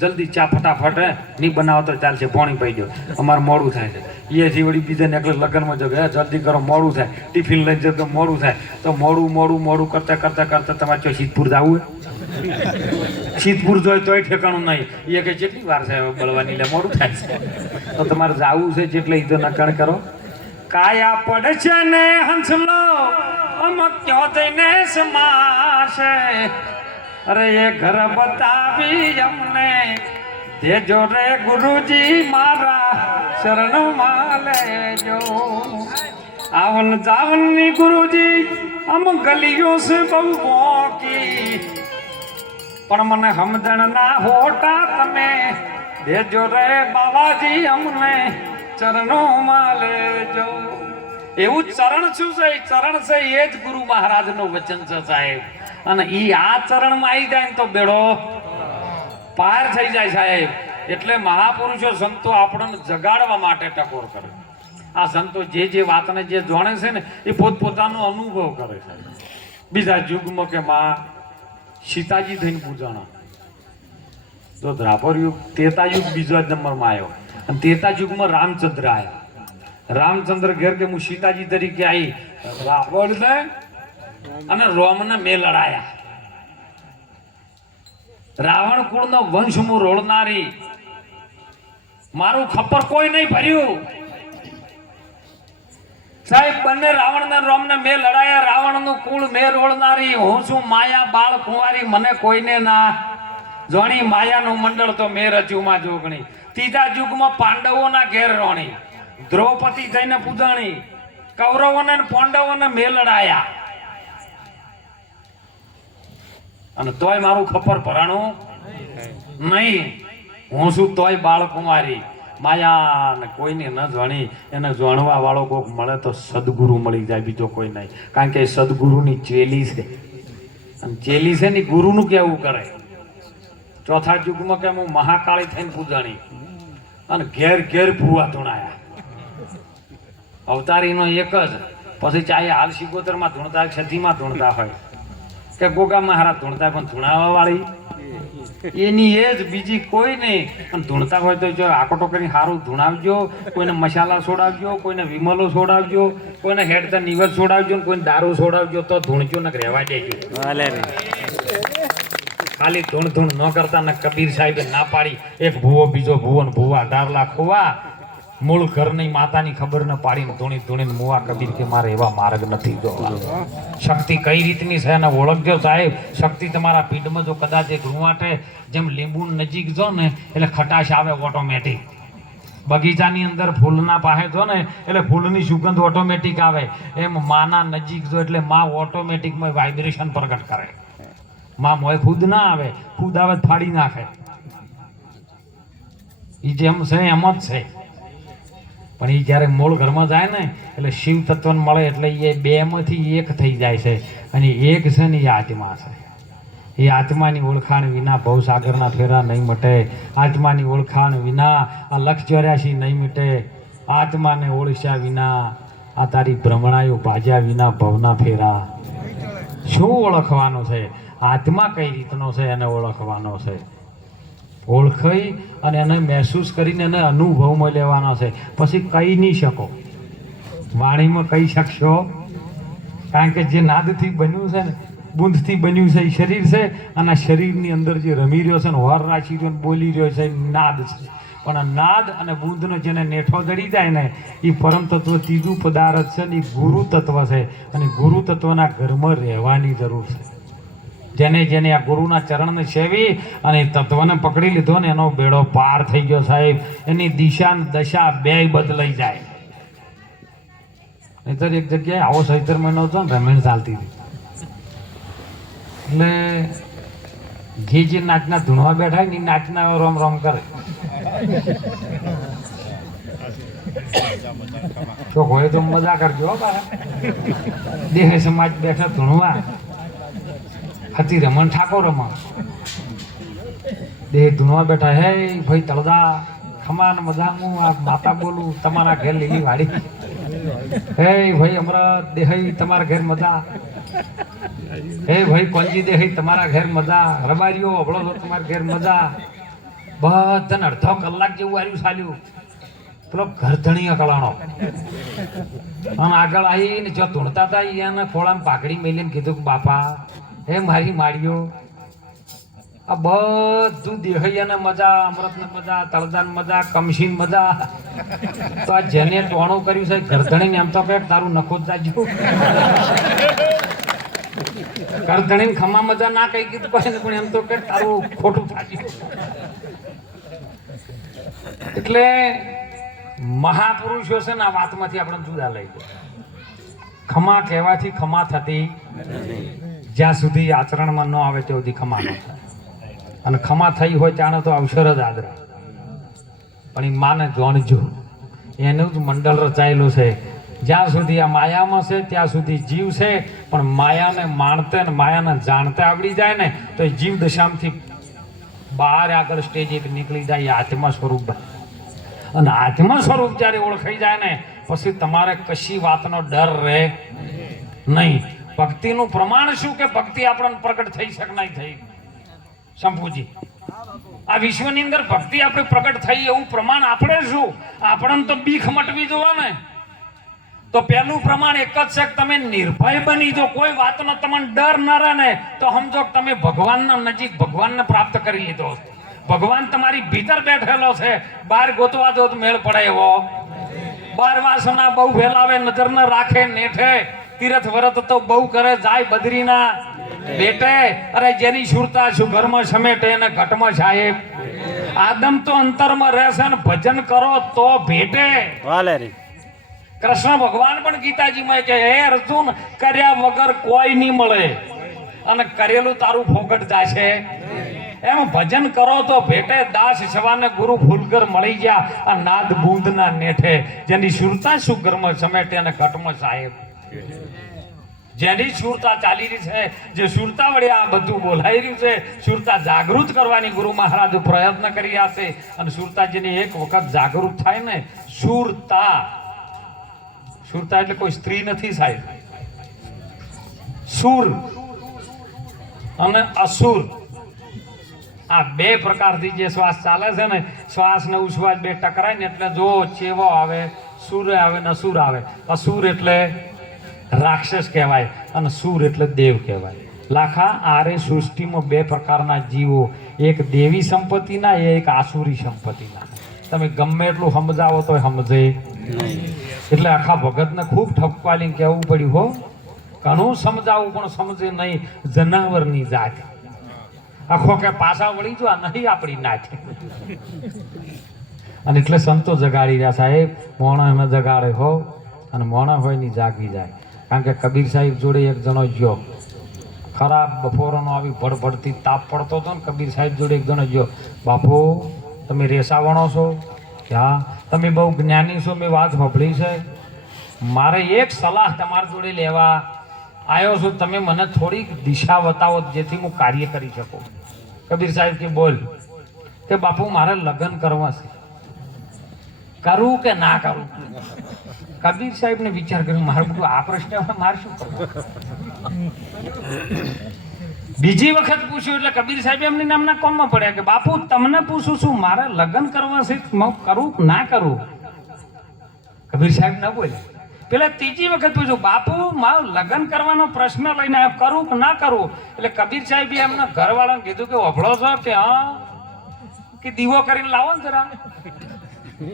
જલ્દી ચા ફટાફટ નહીં બનાવો તો ચાલશે, પાણી પી દો, અમારે મોડું થાય છે. એ વળી બીજાને એકલે લગ્નમાં જો જલ્દી કરો, મોડું થાય, ટિફિન લઈ જતો મોડું થાય. તો મોડું કરતા તમારે જો સિદ્ધપુર જવું હોય, સિદ્ધપુર જોઈએ તોય ઠેકાણું નહીં. એ કે કેટલી વાર છે બળવાની, એટલે મોડું થાય છે. તો તમારે જવું છે જેટલે ઈદો નકણ કરો. કાયા પડશે ને હંસલો અમક્યો થઈને સમાશે. અરે એ ઘર બતાવી અમને દેજો રે ગુરુજી, મારા શરણમાં લેજો. આવન જાવનની ગુરુજી અમ ગલીઓ સે બહુ મોકી, પણ મને સમજણ ના હોટા તમે દેજો રે બાબાજી, અમને ચરણોમાં લેજો. એવું ચરણ શું છે? ચરણ છે એ જ ગુરુ મહારાજનું વચન છે સાહેબ. અને ઈ આ ચરણમાં આવી જાય ને તો બેડો પાર થઈ જાય સાહેબ. એટલે મહાપુરુષો સંતો આપણને જગાડવા માટે ટકોર કરે. આ સંતો જે વાતને જે જાણે છે ને એ પોતપોતાનો અનુભવ કરે છે. બીજા યુગમાં કે માં સીતાજી થઈને પૂજાણા, તો દ્રાપર યુગ, ત્રેતા યુગ બીજા નંબરમાં આવ્યો. અને ત્રેતા યુગમાં રામચંદ્ર આવ્યા. રામચંદ્ર ઘેર કે હું સીતાજી તરીકે આવી, રાવણને અને રોમને મેં લડાયા. રાવણ કુળનો વંશ હું રોળનારી, મારું ખપ્પર કોઈ નહીં ભર્યું સાહેબ. બંને રાવણ ને રોમને મેં લડાયા. રાવણનું કુળ મેં રોળનારી, હું છું માયા બાળ કુંવારી, મને કોઈને ના જોણી. માયાનું મંડળ તો મેં રચ્યું માં જોગણી. ત્રીજા યુગમાં પાંડવોના ઘેર રોણી, દ્રૌપદી થઈને પૂજાણી. કૌરવોને પાંડવોને મેં લડાયા, અને તોય મારું ખપ્પર ભરાણું નહીં. હું છું તોય બાળકુમારી. માયા ને કોઈને ન જાણી, એને જાણવા વાળો કોઈક મળે તો સદગુરુ મળી જાય, બીજો કોઈ નહીં. કારણ કે સદગુરુની ચેલી છે, અને ચેલી છે ને ગુરુનું કેવું કરે. ચોથા યુગમાં કે હું મહાકાળી થઈને પૂજાણી, અને ઘેર ભૂવા ધૂણાયા. અવતારીનો એક જ. પછી ચાહે હાલ સિગોતરમાં ધૂણતા, છઠ્ઠીમાં ધૂણતા હોય કે ગોગા મહારાજ ધૂણતા, પણ ધૂણાવા વાળી એની એ જ, બીજી કોઈ નહીં. અને ધૂણતા હોય તો જો આકોટો કરીને સારું ધૂણાવજો. કોઈને મસાલા છોડાવજો, કોઈને વિમલો છોડાવજો, કોઈને હેડતા નિવર છોડાવજો, કોઈને દારૂ છોડાવજો. તો ધૂણજો ને રહેવા દેજો. ખાલી ધૂણ ન કરતા ને કબીર સાહેબે ના પાડી. એક ભૂવો બીજો ભૂવો ને ભૂવા 18 લાખ ખોવા, મૂળ ઘરની માતાની ખબર ન પાડીને ધૂણીને મુવા. કબીર કે મારે એવા માર્ગ નથી જોવા. શક્તિ કઈ રીતની છે એને ઓળખજો સાહેબ. શક્તિ તમારા પીઠમાં જો કદાચ એક રૂવાટે, જેમ લીંબુ નજીક જો ને એટલે ખટાશ આવે ઓટોમેટિક. બગીચાની અંદર ફૂલના પાસે જો ને એટલે ફૂલની સુગંધ ઓટોમેટિક આવે. એમ માના નજીક જો એટલે માં ઓટોમેટિકમાં વાઇબ્રેશન પ્રગટ કરે. માં મોય ખુદ ના આવે, ખુદ આવે ફાડી નાખે. એ જેમ છે એમ જ છે. પણ એ જ્યારે મૂળ ઘરમાં જાય ને એટલે શિવ તત્વને મળે એટલે એ 2માંથી 1 થઈ જાય છે. અને એક છે ને એ આત્મા છે. એ આત્માની ઓળખાણ વિના ભવસાગરના ફેરા નહીં મટે. આત્માની ઓળખાણ વિના આ લક્ષ 84 નહીં મટે. આત્માને ઓળખ્યા વિના આ તારી ભ્રમણાયો ભાજ્યા વિના ભવના ફેરા. શું ઓળખવાનું છે? આત્મા કઈ રીતનો છે એને ઓળખવાનો છે. ઓળખાઈ અને એને મહેસૂસ કરીને એને અનુભવમાં લેવાનો છે. પછી કહી નહીં શકો, વાણીમાં કહી શકશો, કારણ કે જે નાદથી બન્યું છે ને, બુંદથી બન્યું છે એ શરીર છે, અને આ શરીરની અંદર જે રમી રહ્યો છે ને, વર રાખી રહ્યો ને બોલી રહ્યો છે એ નાદ છે. પણ આ નાદ અને બુંદનો જેને નેઠો જડી જાય ને એ પરમ તત્વ ત્રીજું પદાર્થ છે ને એ ગુરુ તત્વ છે. અને ગુરુ તત્વના ઘરમાં રહેવાની જરૂર છે. જેને જેને આ ગુરુના ચરણને સેવી અને તત્વને પકડી લીધો ને એનો બેડો પાર થઈ ગયો સાહેબ. એની દિશા દશા બેય બદલાઈ જાય. નહીતર એક જગ્યાએ આવો સૈતર મહિનો હતો ને, રમણ ચાલતી હતી, એટલે જે જે નાચના ધૂણવા બેઠા ને એ નાચના રોમ રોમ કરે. તો હોય તો મજા કરજો હો બાળા. દેહ સમાજ બેઠા ધૂણવા હતી રમણ ઠાકોર રમણ. દેહ ધૂણવા બેઠા, હે ભાઈ તળદા ખમાન મજા, હું આ માતા બોલું તમારા ઘેર લીલી વાડી. હે ભાઈ અમરત દેહઈ તમારા ઘેર મજા. હે ભાઈ કોંજી દેહઈ તમારા ઘેર મજા. રબારીઓ હબળો છો તમારા ઘેર મજા. બધાને અડધો કલાક જેવું આવ્યું ચાલ્યું. પેલો ઘરધણી અકળાણો અને આગળ આવીને જો ધૂણતા હતા એને ખોળામાં પાઘડી મેલીને કીધું કે બાપા હે મારી માળીઓ, આ બધું દેહૈયાને મજા, અમૃતને મજા, તળદાને મજા, કમશીન મજા, તો આ જેને ટોણું કર્યું છે ઘરધણીને એમ તો કે તારું નખો જ જાજુ. ઘરધણીને ખમા મજા ના કઈ કીધું પણ એમ તો કે તારું ખોટું થાજ્યું. એટલે મહાપુરુષો છે ને આ વાતમાંથી આપણે જુદા લઈ જાય. ખમા કહેવાથી ખમા થતી જ્યાં સુધી આચરણમાં ન આવે ત્યાં સુધી ખમા ન થાય. અને ખમા થઈ હોય ત્યાં તો અવસર જ આદરા. પણ એ માને જોણજો, એનું જ મંડળ રચાયેલું છે. જ્યાં સુધી આ માયામાં છે ત્યાં સુધી જીવ છે, પણ માયાને માણતે ને માયાને જાણતે આવડી જાય ને તો એ જીવ દશામાંથી બહાર આગળ સ્ટેજ એક નીકળી જાય. એ આત્મા સ્વરૂપ બને. અને આત્મા સ્વરૂપ જ્યારે ઓળખાઈ જાય ને પછી તમારે કશી વાતનો ડર રહે નહીં. ભક્તિનું પ્રમાણ શું કે ભક્તિ આપણને પ્રગટ થઈ શકે નહીં થઈ. શંભુજી, આ વિશ્વની અંદર ભક્તિ આપણે પ્રગટ થઈ એવું પ્રમાણ આપણે શું? આપણને તો બીખ મટવી જોવા ને. તો પહેલું પ્રમાણ એક જ છે કે તમે નિર્ભય બની જો, કોઈ વાતનો તમને ડર ન રહે ને તો સમજો કે તમે ભગવાનના નજીક ભગવાનને પ્રાપ્ત કરી લીધો. ભગવાન તમારી ભીતર બેઠેલો છે, બહાર ગોતવા દો તો મેળ પડે એવો. બાર વાસના બહુ ફેલાવે, નજર ન રાખે નેઠે, તીરથ વરત તો બહુ કરે, જાય બદરીના બેટે. અરે જેની સુરતા શું ઘરમાં સમેટે અને ઘટમાં સાહેબ. આદમ તો અંતરમાં રહેશે ને ભજન કરો તો ભેટે. કૃષ્ણ ભગવાન પણ ગીતાજીમાં કે હે અર્જુન, કર્યા વગર કોઈ નહીં મળે અને કરેલું તારું ફોગટ જાશે. એમ ભજન કરો તો ભેટે. દાસ સવાને ગુરુ ફૂલકર મળી ગયા આ નાદ બુંદના નેઠે. જેની સુરતા શું ઘરમાં સમેટે અને ઘટમાં સાહેબ. જેની સુરતા ચાલી રહી છે, જે સુરતા વડે આ બધું બોલાઈ રહ્યું છે, સુરતા જાગૃત કરવાની ગુરુ મહારાજ પ્રયત્ન કરી રહ્યા છે. અને સુરતા જેની એક વખત જાગૃત થાય ને, સુરતા, સુરતા એટલે કોઈ સ્ત્રી નથી સાહેબ. સુર અને અસુર આ બે પ્રકારથી જે શ્વાસ ચાલે છે ને, શ્વાસ ને ઉશ્વાસ બે ટકરાય ને એટલે જો ચેવો આવે, સુર આવે ને અસુર આવે. અસુર એટલે રાક્ષસ કહેવાય અને સુર એટલે દેવ કહેવાય. લાખા આરે સૃષ્ટિમાં બે પ્રકારના જીવો, એક દેવી સંપત્તિના, એક આસુરી સંપત્તિના. તમે ગમે એટલું સમજાવો તો સમજે. એટલે આખા ભગતને ખૂબ ઠપકાલીને કહેવું પડ્યું હો, ઘણું સમજાવું પણ સમજે નહીં. જનાવરની જાત આખો કે પાછા વળી જો આ નહીં આપણી નાચ. અને એટલે સંતો જગાડી રહ્યા સાહેબ. મોણા જગાડે હો અને મોણા હોય ની જાગી જાય. કારણ કે કબીર સાહેબ જોડે એક જણો ગયો, ખરાબ બપોરનો આવી ભડભડતી તાપ પડતો હતો ને, કબીર સાહેબ જોડે એક જણો ગયો, બાપુ તમે રેસાવણો છો? ક્યાં તમે બહુ જ્ઞાની છો, મેં વાત સાંભળી છે, મારે એક સલાહ તમારી જોડે લેવા. આવ્યો છું, તમે મને થોડીક દિશા બતાવો જેથી હું કાર્ય કરી શકું. કબીર સાહેબ કે બોલ. કે બાપુ મારે લગ્ન કરવા છે, કરું કે ના કરું? કબીર સાહેબ ને વિચાર કર્યો, મારું બધું આ પ્રશ્ન મારે શું કરવું? બીજી વખત પૂછ્યું એટલે કબીર સાહેબ એમની નામના કોમમાં પડ્યા કે બાપુ તમને પૂછું છું, મારે લગ્ન કરવા છે, હું કરું કે ના કરું? કબીર સાહેબ ના બોલ્યા. પેલા ત્રીજી વખત પૂછ્યું, બાપુ મારો લગ્ન કરવાનો પ્રશ્ન લઈને આવ્યો, કરું કે ના કરું? એટલે કબીર સાહેબે એમના ઘરવાળાને કીધું કે ઓભળો છો કે હા, કે દીવો કરીને લાવો ને જરા.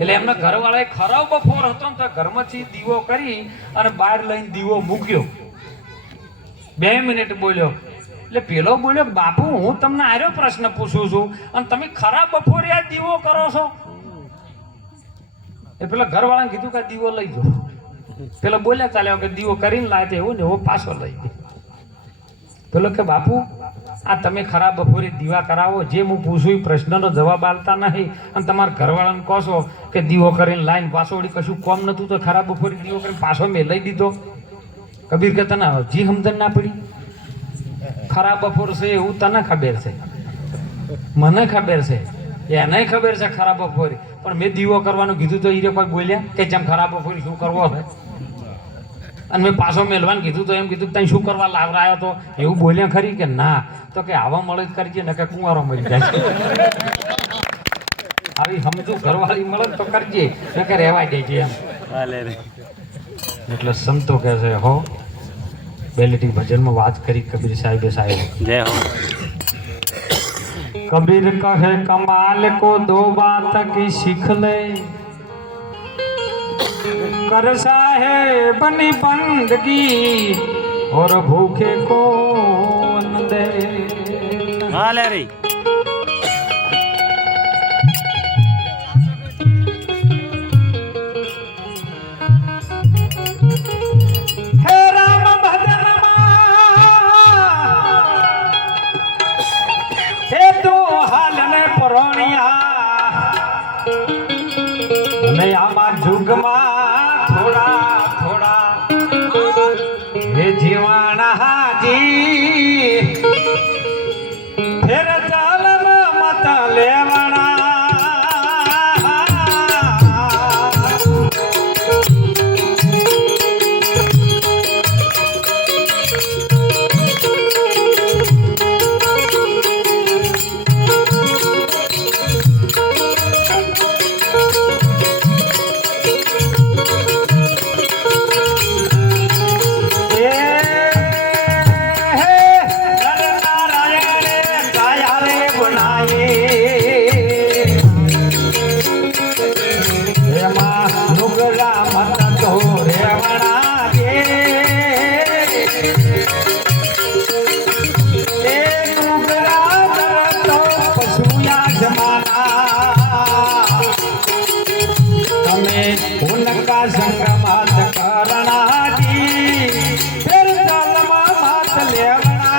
એટલે એમના ઘરવાળાએ ખરાબ બપોર હતો ને તો ઘરમાંથી દીવો કરી અને બહાર લઈને દીવો મૂક્યો. 2 મિનિટ બોલ્યો એટલે પેલો બોલ્યો, બાપુ હું તમને આર્યો પ્રશ્ન પૂછું છું અને તમે ખરાબ બપોરે આ દીવો કરો છો. એ પેલા ઘરવાળાને કીધું કે દીવો લઈ જાઓ. પેલો બોલ્યા ચાલ્યો કે દીવો કરીને લાવે તો એવું ને એવો પાછો લઈ ગયો. પેલો કે બાપુ આ તમે ખરાબ બપોરે દીવા કરાવો, જે હું પૂછું એ પ્રશ્નનો જવાબ આલતા નહીં અને તમારા ઘરવાળાને કહો છો કે દીવો કરીને લાઈને પાછો વળી કશું કોમ નતું તો ખરાબ બપોરે દીવો કરીને પાછો મેં લઈ દીધો. કબીર કે તને જી સમજણ ના પડી? ખરાબ બપોર છે એવું તને ખબર છે, મને ખબર છે, એને ખબર છે ખરાબ બપોરે, પણ મેં દીવો કરવાનું કીધું તો એ કોઈ બોલ્યા કે જેમ ખરાબ બપોરે શું કરવો છે? અને મેં પાછો મેલવાનું કીધું તો એમ કીધું તને શું કરવા લાવરાયો તો એવું બોલ્યા ખરી કે ના? તો કે આવા મળે જ કરજે ને કે કુંવારો મળી જાય. આવી સમજુ ઘરવાળી મળે તો કરજે ને કે રહેવા દેજે એમ. એટલે સંતો કહે છે હો બેલેટી ભજનમાં વાત કરી કબીર સાહેબે સાહેબ. જય હો. कबीर कहे कमाल को 2 बात की सीख ले, कर साहेब बनी बंदगी और भूखे को न दे. હાલે રે. हे राम भजन हे तो हाल में पुराणिया ने आमा जुग में थोड़ा थोड़ा हे जीवाना हाजी फिर चाल मत लेवना. उनका संग मात करना जी फिर जलमा मात लेवना.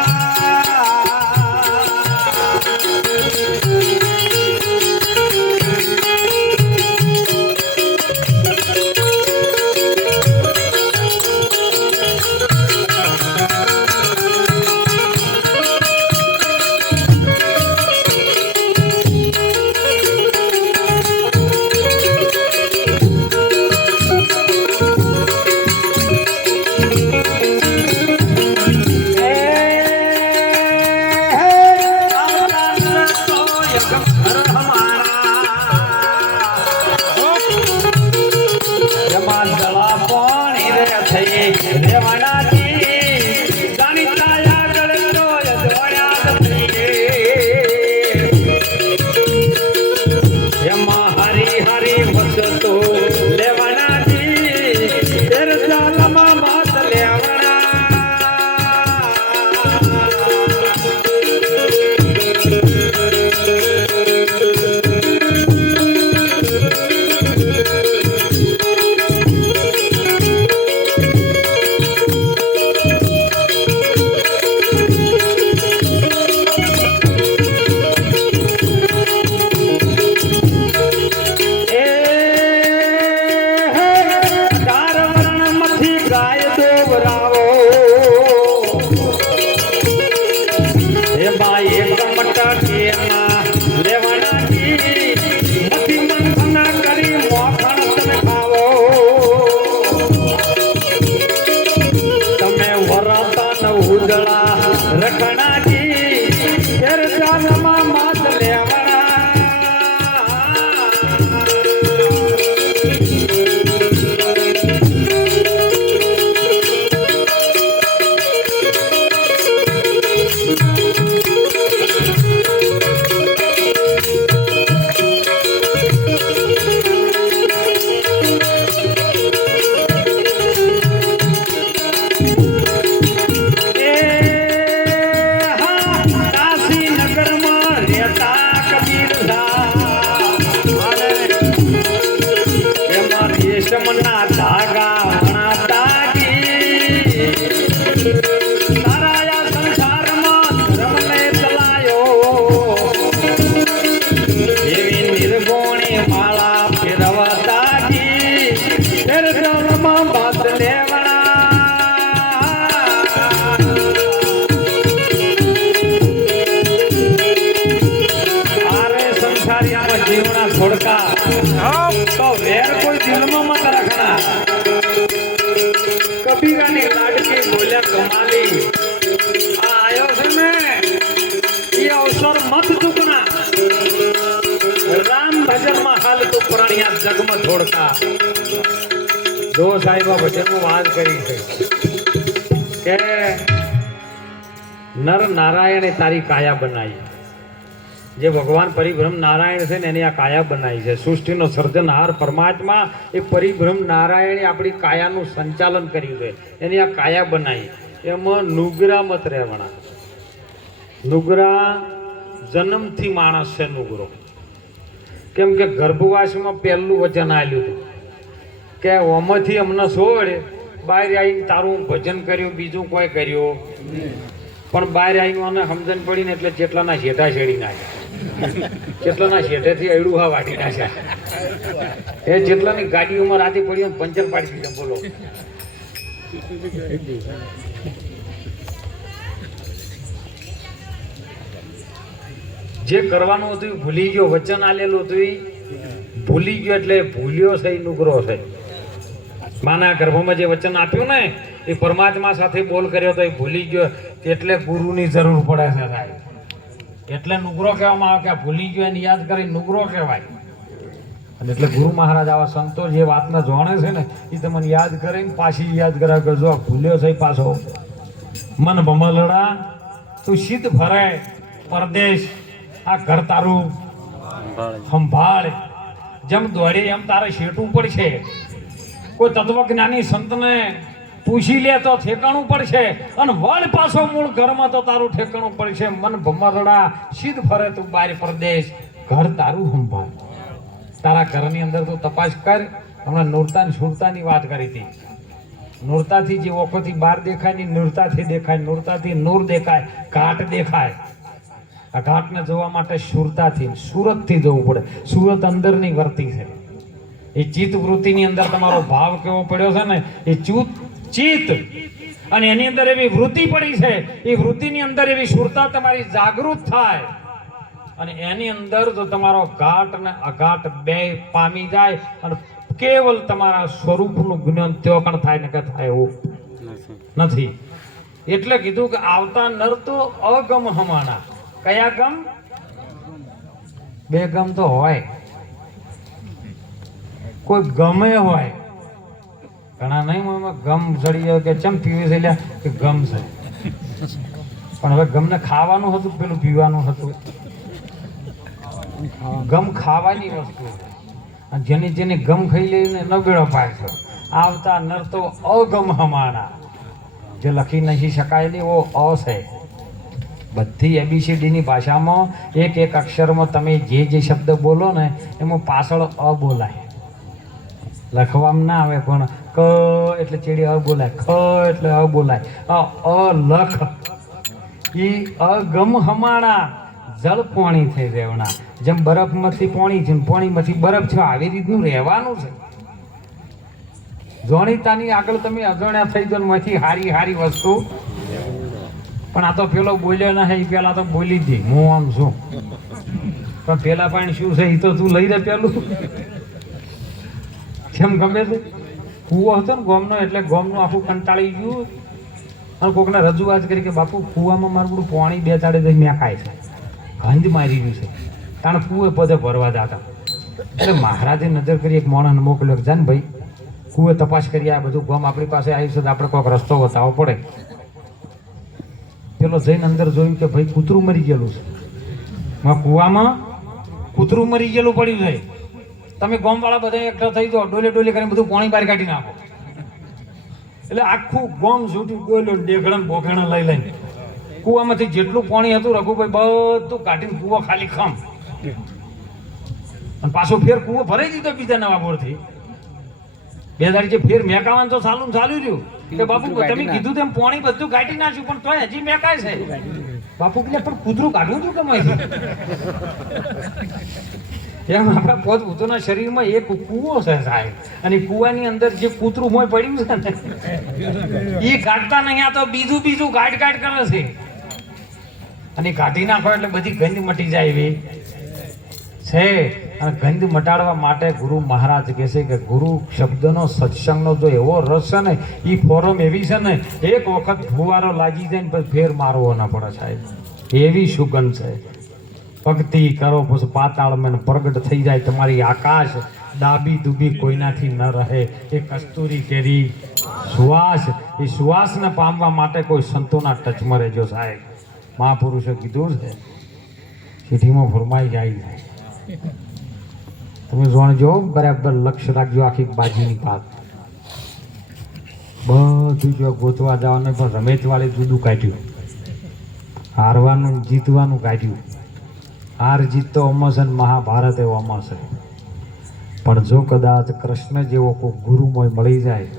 રેશમના ધાગા વણાતાજી તારા આ સંસારમાં ધર્મને ચલાયો એવી નિર્ગુણી માળા ફેરવતાજી ફેર જળમાં બાદ લેવણા આરે સંસારિયામાં જીવના થોડકા તો વેર કોઈ દિલમાં મત રાખના કબીરાની લાડકી બોલ્યા કમાલી આ આયો છે ને એ અવસર મત ચૂકના રામ ભજનમાં હાલ તું પ્રાણિયા જગમાં થોડકા જો સાહેબા ભજનમાં વાત કરી છે કે નર નારાયણે તારી કાયા બનાવી જે ભગવાન પરિભ્રમ નારાયણ છે ને એની આ કાયા બનાવી છે સૃષ્ટિનો સર્જનહાર પરમાત્મા એ પરિભ્રમ નારાયણે આપણી કાયાનું સંચાલન કર્યું છે એની આ કાયા બનાવી એમાં નુગરા મત રહેવાના નુગરા જન્મથી માણસ છે નુગરો કેમ કે ગર્ભવાસમાં પહેલું વચન આલ્યું હતું કે ઓમાંથી અમને છોડ બહાર આવીને તારું ભજન કર્યું બીજું કોઈ કર્યું પણ બહાર આવીને મને સમજણ પડી ને એટલે જેટલાના શેઠા શેડી નાખ્યા જેટલાના શેઠેથી અયડું હા વાટી નાખ્યા એ જેટલાની ગાડીઓમાં રાતે પડી પંચર પાડી દીધા બોલો જે કરવાનું હતું એ ભૂલી ગયો વચન આલેલું હતું એ ભૂલી ગયો એટલે ભૂલ્યો છે એ નુગરો છે માના ગર્ભમાં જે વચન આપ્યું ને એ પરમાત્મા સાથે બોલ કર્યો તો એ ભૂલી ગયો એટલે ગુરુની જરૂર પડે છે સાહેબ એટલે નુગરો કહેવામાં આવે કે આ ભૂલી ગયો એને યાદ કરી નુગરો કહેવાય અને એટલે ગુરુ મહારાજ આવા સંતો જે વાતને જાણે છે ને એ તમને યાદ કરીને પાછી યાદ કરાવે કે જો ભૂલ્યો છે પાછો મન ભમલડા તું સિદ્ધ ભરે પરદેશ આ ઘર તારું સંભાળ જેમ દોડે એમ તારે શેટવું પડશે કોઈ તત્વજ્ઞાની સંતને પૂછી લે તો ઠેકાણું પડશે અને વળ પાછો મૂળ ઘરમાં તો તારું ઠેકાણું પડશે મન ભમરડા સિદ્ધ ફરે તું બાર પરદેશ ઘર તારું સંભાળ તારા ઘરની અંદર તું તપાસ કર હમણાં નૂરતા સુરતાની વાત કરી હતી નૂરતાથી જે ઓખોથી બહાર દેખાય ની નૂરતાથી દેખાય નૂરતાથી નૂર દેખાય ઘાટ દેખાય આ ઘાટને જોવા માટે સુરતાથી સુરતથી જવું પડે સુરત અંદરની વર્તી છે એ ચિત્ત વૃત્તિની અંદર તમારો ભાવ કેવો પડ્યો છે ને એ ચિત્ત અને એની અંદર એવી વૃત્તિ પડી છે એ વૃત્તિની અંદર એવી સુરતા તમારી જાગૃત થાય અને એની અંદર જો તમારો ઘાટ અને અઘાટ બે પામી જાય અને કેવલ તમારા સ્વરૂપનું જ્ઞાન ત્યો પણ થાય ને કે થાય એવું નથી એટલે કીધું કે આવતા નર તો અગમ હમાના કયા ગમ બે ગમ તો હોય કોઈ ગમે હોય ઘણા નહીં ગમ ચડી જાય કે ચમ પીવે છે લ્યા કે ગમ છે પણ હવે ગમને ખાવાનું હતું પેલું પીવાનું હતું ગમ ખાવાની વસ્તુ અને જેની જેની ગમ ખાઈ લઈને નબેડો પાય છે આવતા નર તો અગમ હમાના જે લખી નથી શકાય નહીં ઓ અ છે બધી એબીસીડીની ભાષામાં એક એક અક્ષરમાં તમે જે જે શબ્દ બોલો ને એમાં પાછળ અ બોલાય લખવામાં ના આવે પણ ક એટલે ચેડી અ બોલાય ખ એટલે અ બોલાય અ લખ ઈ અગમ હમાણા જળ પાણી થઈ રહેવાના જેમ બરફમાંથી પાણી છે પાણીમાંથી બરફ છે આવી રીતનું રહેવાનું છે જોણીતાની આગળ તમે અજાણ્યા થઈ જાવ માંથી હારી હારી વસ્તુ પણ આ તો પેલો બોલ્યો ના એ પેલા તો બોલી જ હું આમ છું પણ પેલા પાણી શું છે એ તો તું લઈ રહે પેલું કેમ ગમે છે કૂવો હતો ને ગોમનો એટલે ગોમનું આખું કંટાળી ગયું અને કોકને રજૂઆત કરી કે બાપુ કૂવામાં મારું બધું પાણી બે ચાડે દઈ મેકાય છે ગંધ મારી ગયું છે કારણ કૂવે પદે ભરવા જતા એટલે મહારાજે નજર કરી એક માણસને મોકલ્યો જાન ભાઈ કૂવે તપાસ કરી આ બધું ગોમ આપણી પાસે આવ્યું છે તો આપણે કોઈક રસ્તો બતાવવો પડે પેલો જઈને અંદર જોયું કે ભાઈ કૂતરું મરી ગયેલું છે કૂવામાં કૂતરું મરી ગયેલું પડ્યું છે તમે ગોમવાળા બધા એકઠા થઈ જાઓ ડોલે ડોલે કરીને બધું પાણી બહાર કાઢી નાખો એટલે આખું ગોમ છૂટી ડોલ્યો ડેગડા બોઘેણા લઈ લઈને કૂવામાંથી જેટલું પાણી હતું રઘુભાઈ બધું કાઢીને કૂવો ખાલી ખમ અને પાછો ફેર કૂવો ભરાઈ દીધો બીજા નવા બોરથી બે દાડી જે ફેર મેકાવાનું તો ચાલુ ને ચાલુ રહ્યું કે બાપુ તમે કીધું તેમ પોણી બધું કાઢી નાખ્યું પણ તોય હજી મેકાય છે. બાપુ કે પણ કૂતરું કાઢવું હતું કેમ એમ આપણા પોત ભૂતોના શરીરમાં એક કૂવો છે સાહેબ, અને કૂવાની અંદર જે કૂતરું મોય પડ્યું છે ને એ કાઢતા નહીં, આ તો બીજું કાઢ કરે છે. અને કાઢી નાખો એટલે બધી ગંધ મટી જાય એવી છે. અને ગંધ મટાડવા માટે ગુરુ મહારાજ કહે છે કે ગુરુ શબ્દનો સત્સંગનો જો એવો રસ છે ને, એ ફોરમ એવી છે ને, એક વખત ફુવારો લાગી જાય ને પછી ફેર મારવો ના પડે સાહેબ, એવી સુગંધ છે. ભક્તિ કરો પછી પાતાળમાં પ્રગટ થઈ જાય તમારી આકાશ, ડાબી દુબી કોઈનાથી ન રહે. એ કસ્તુરી કેરી સુવાસ, એ સુવાસને પામવા માટે કોઈ સંતોના ટચમાં રહેજો સાહેબ. મહાપુરુષે કીધું છે ચીઠીમાં ફરમાઈ જાય. તમે જોણજો, બરાબર લક્ષ્ય રાખજો. આખી બાજીની પાક બધું જો ગોતવા જવાનું પણ રમેત વાળે જુદું કાઢ્યું, હારવાનું જીતવાનું કાઢ્યું. હાર જીત તો અમર છે, મહાભારત એવો અમર છે. પણ જો કદાચ કૃષ્ણ જેવો કોઈ ગુરુમય મળી જાય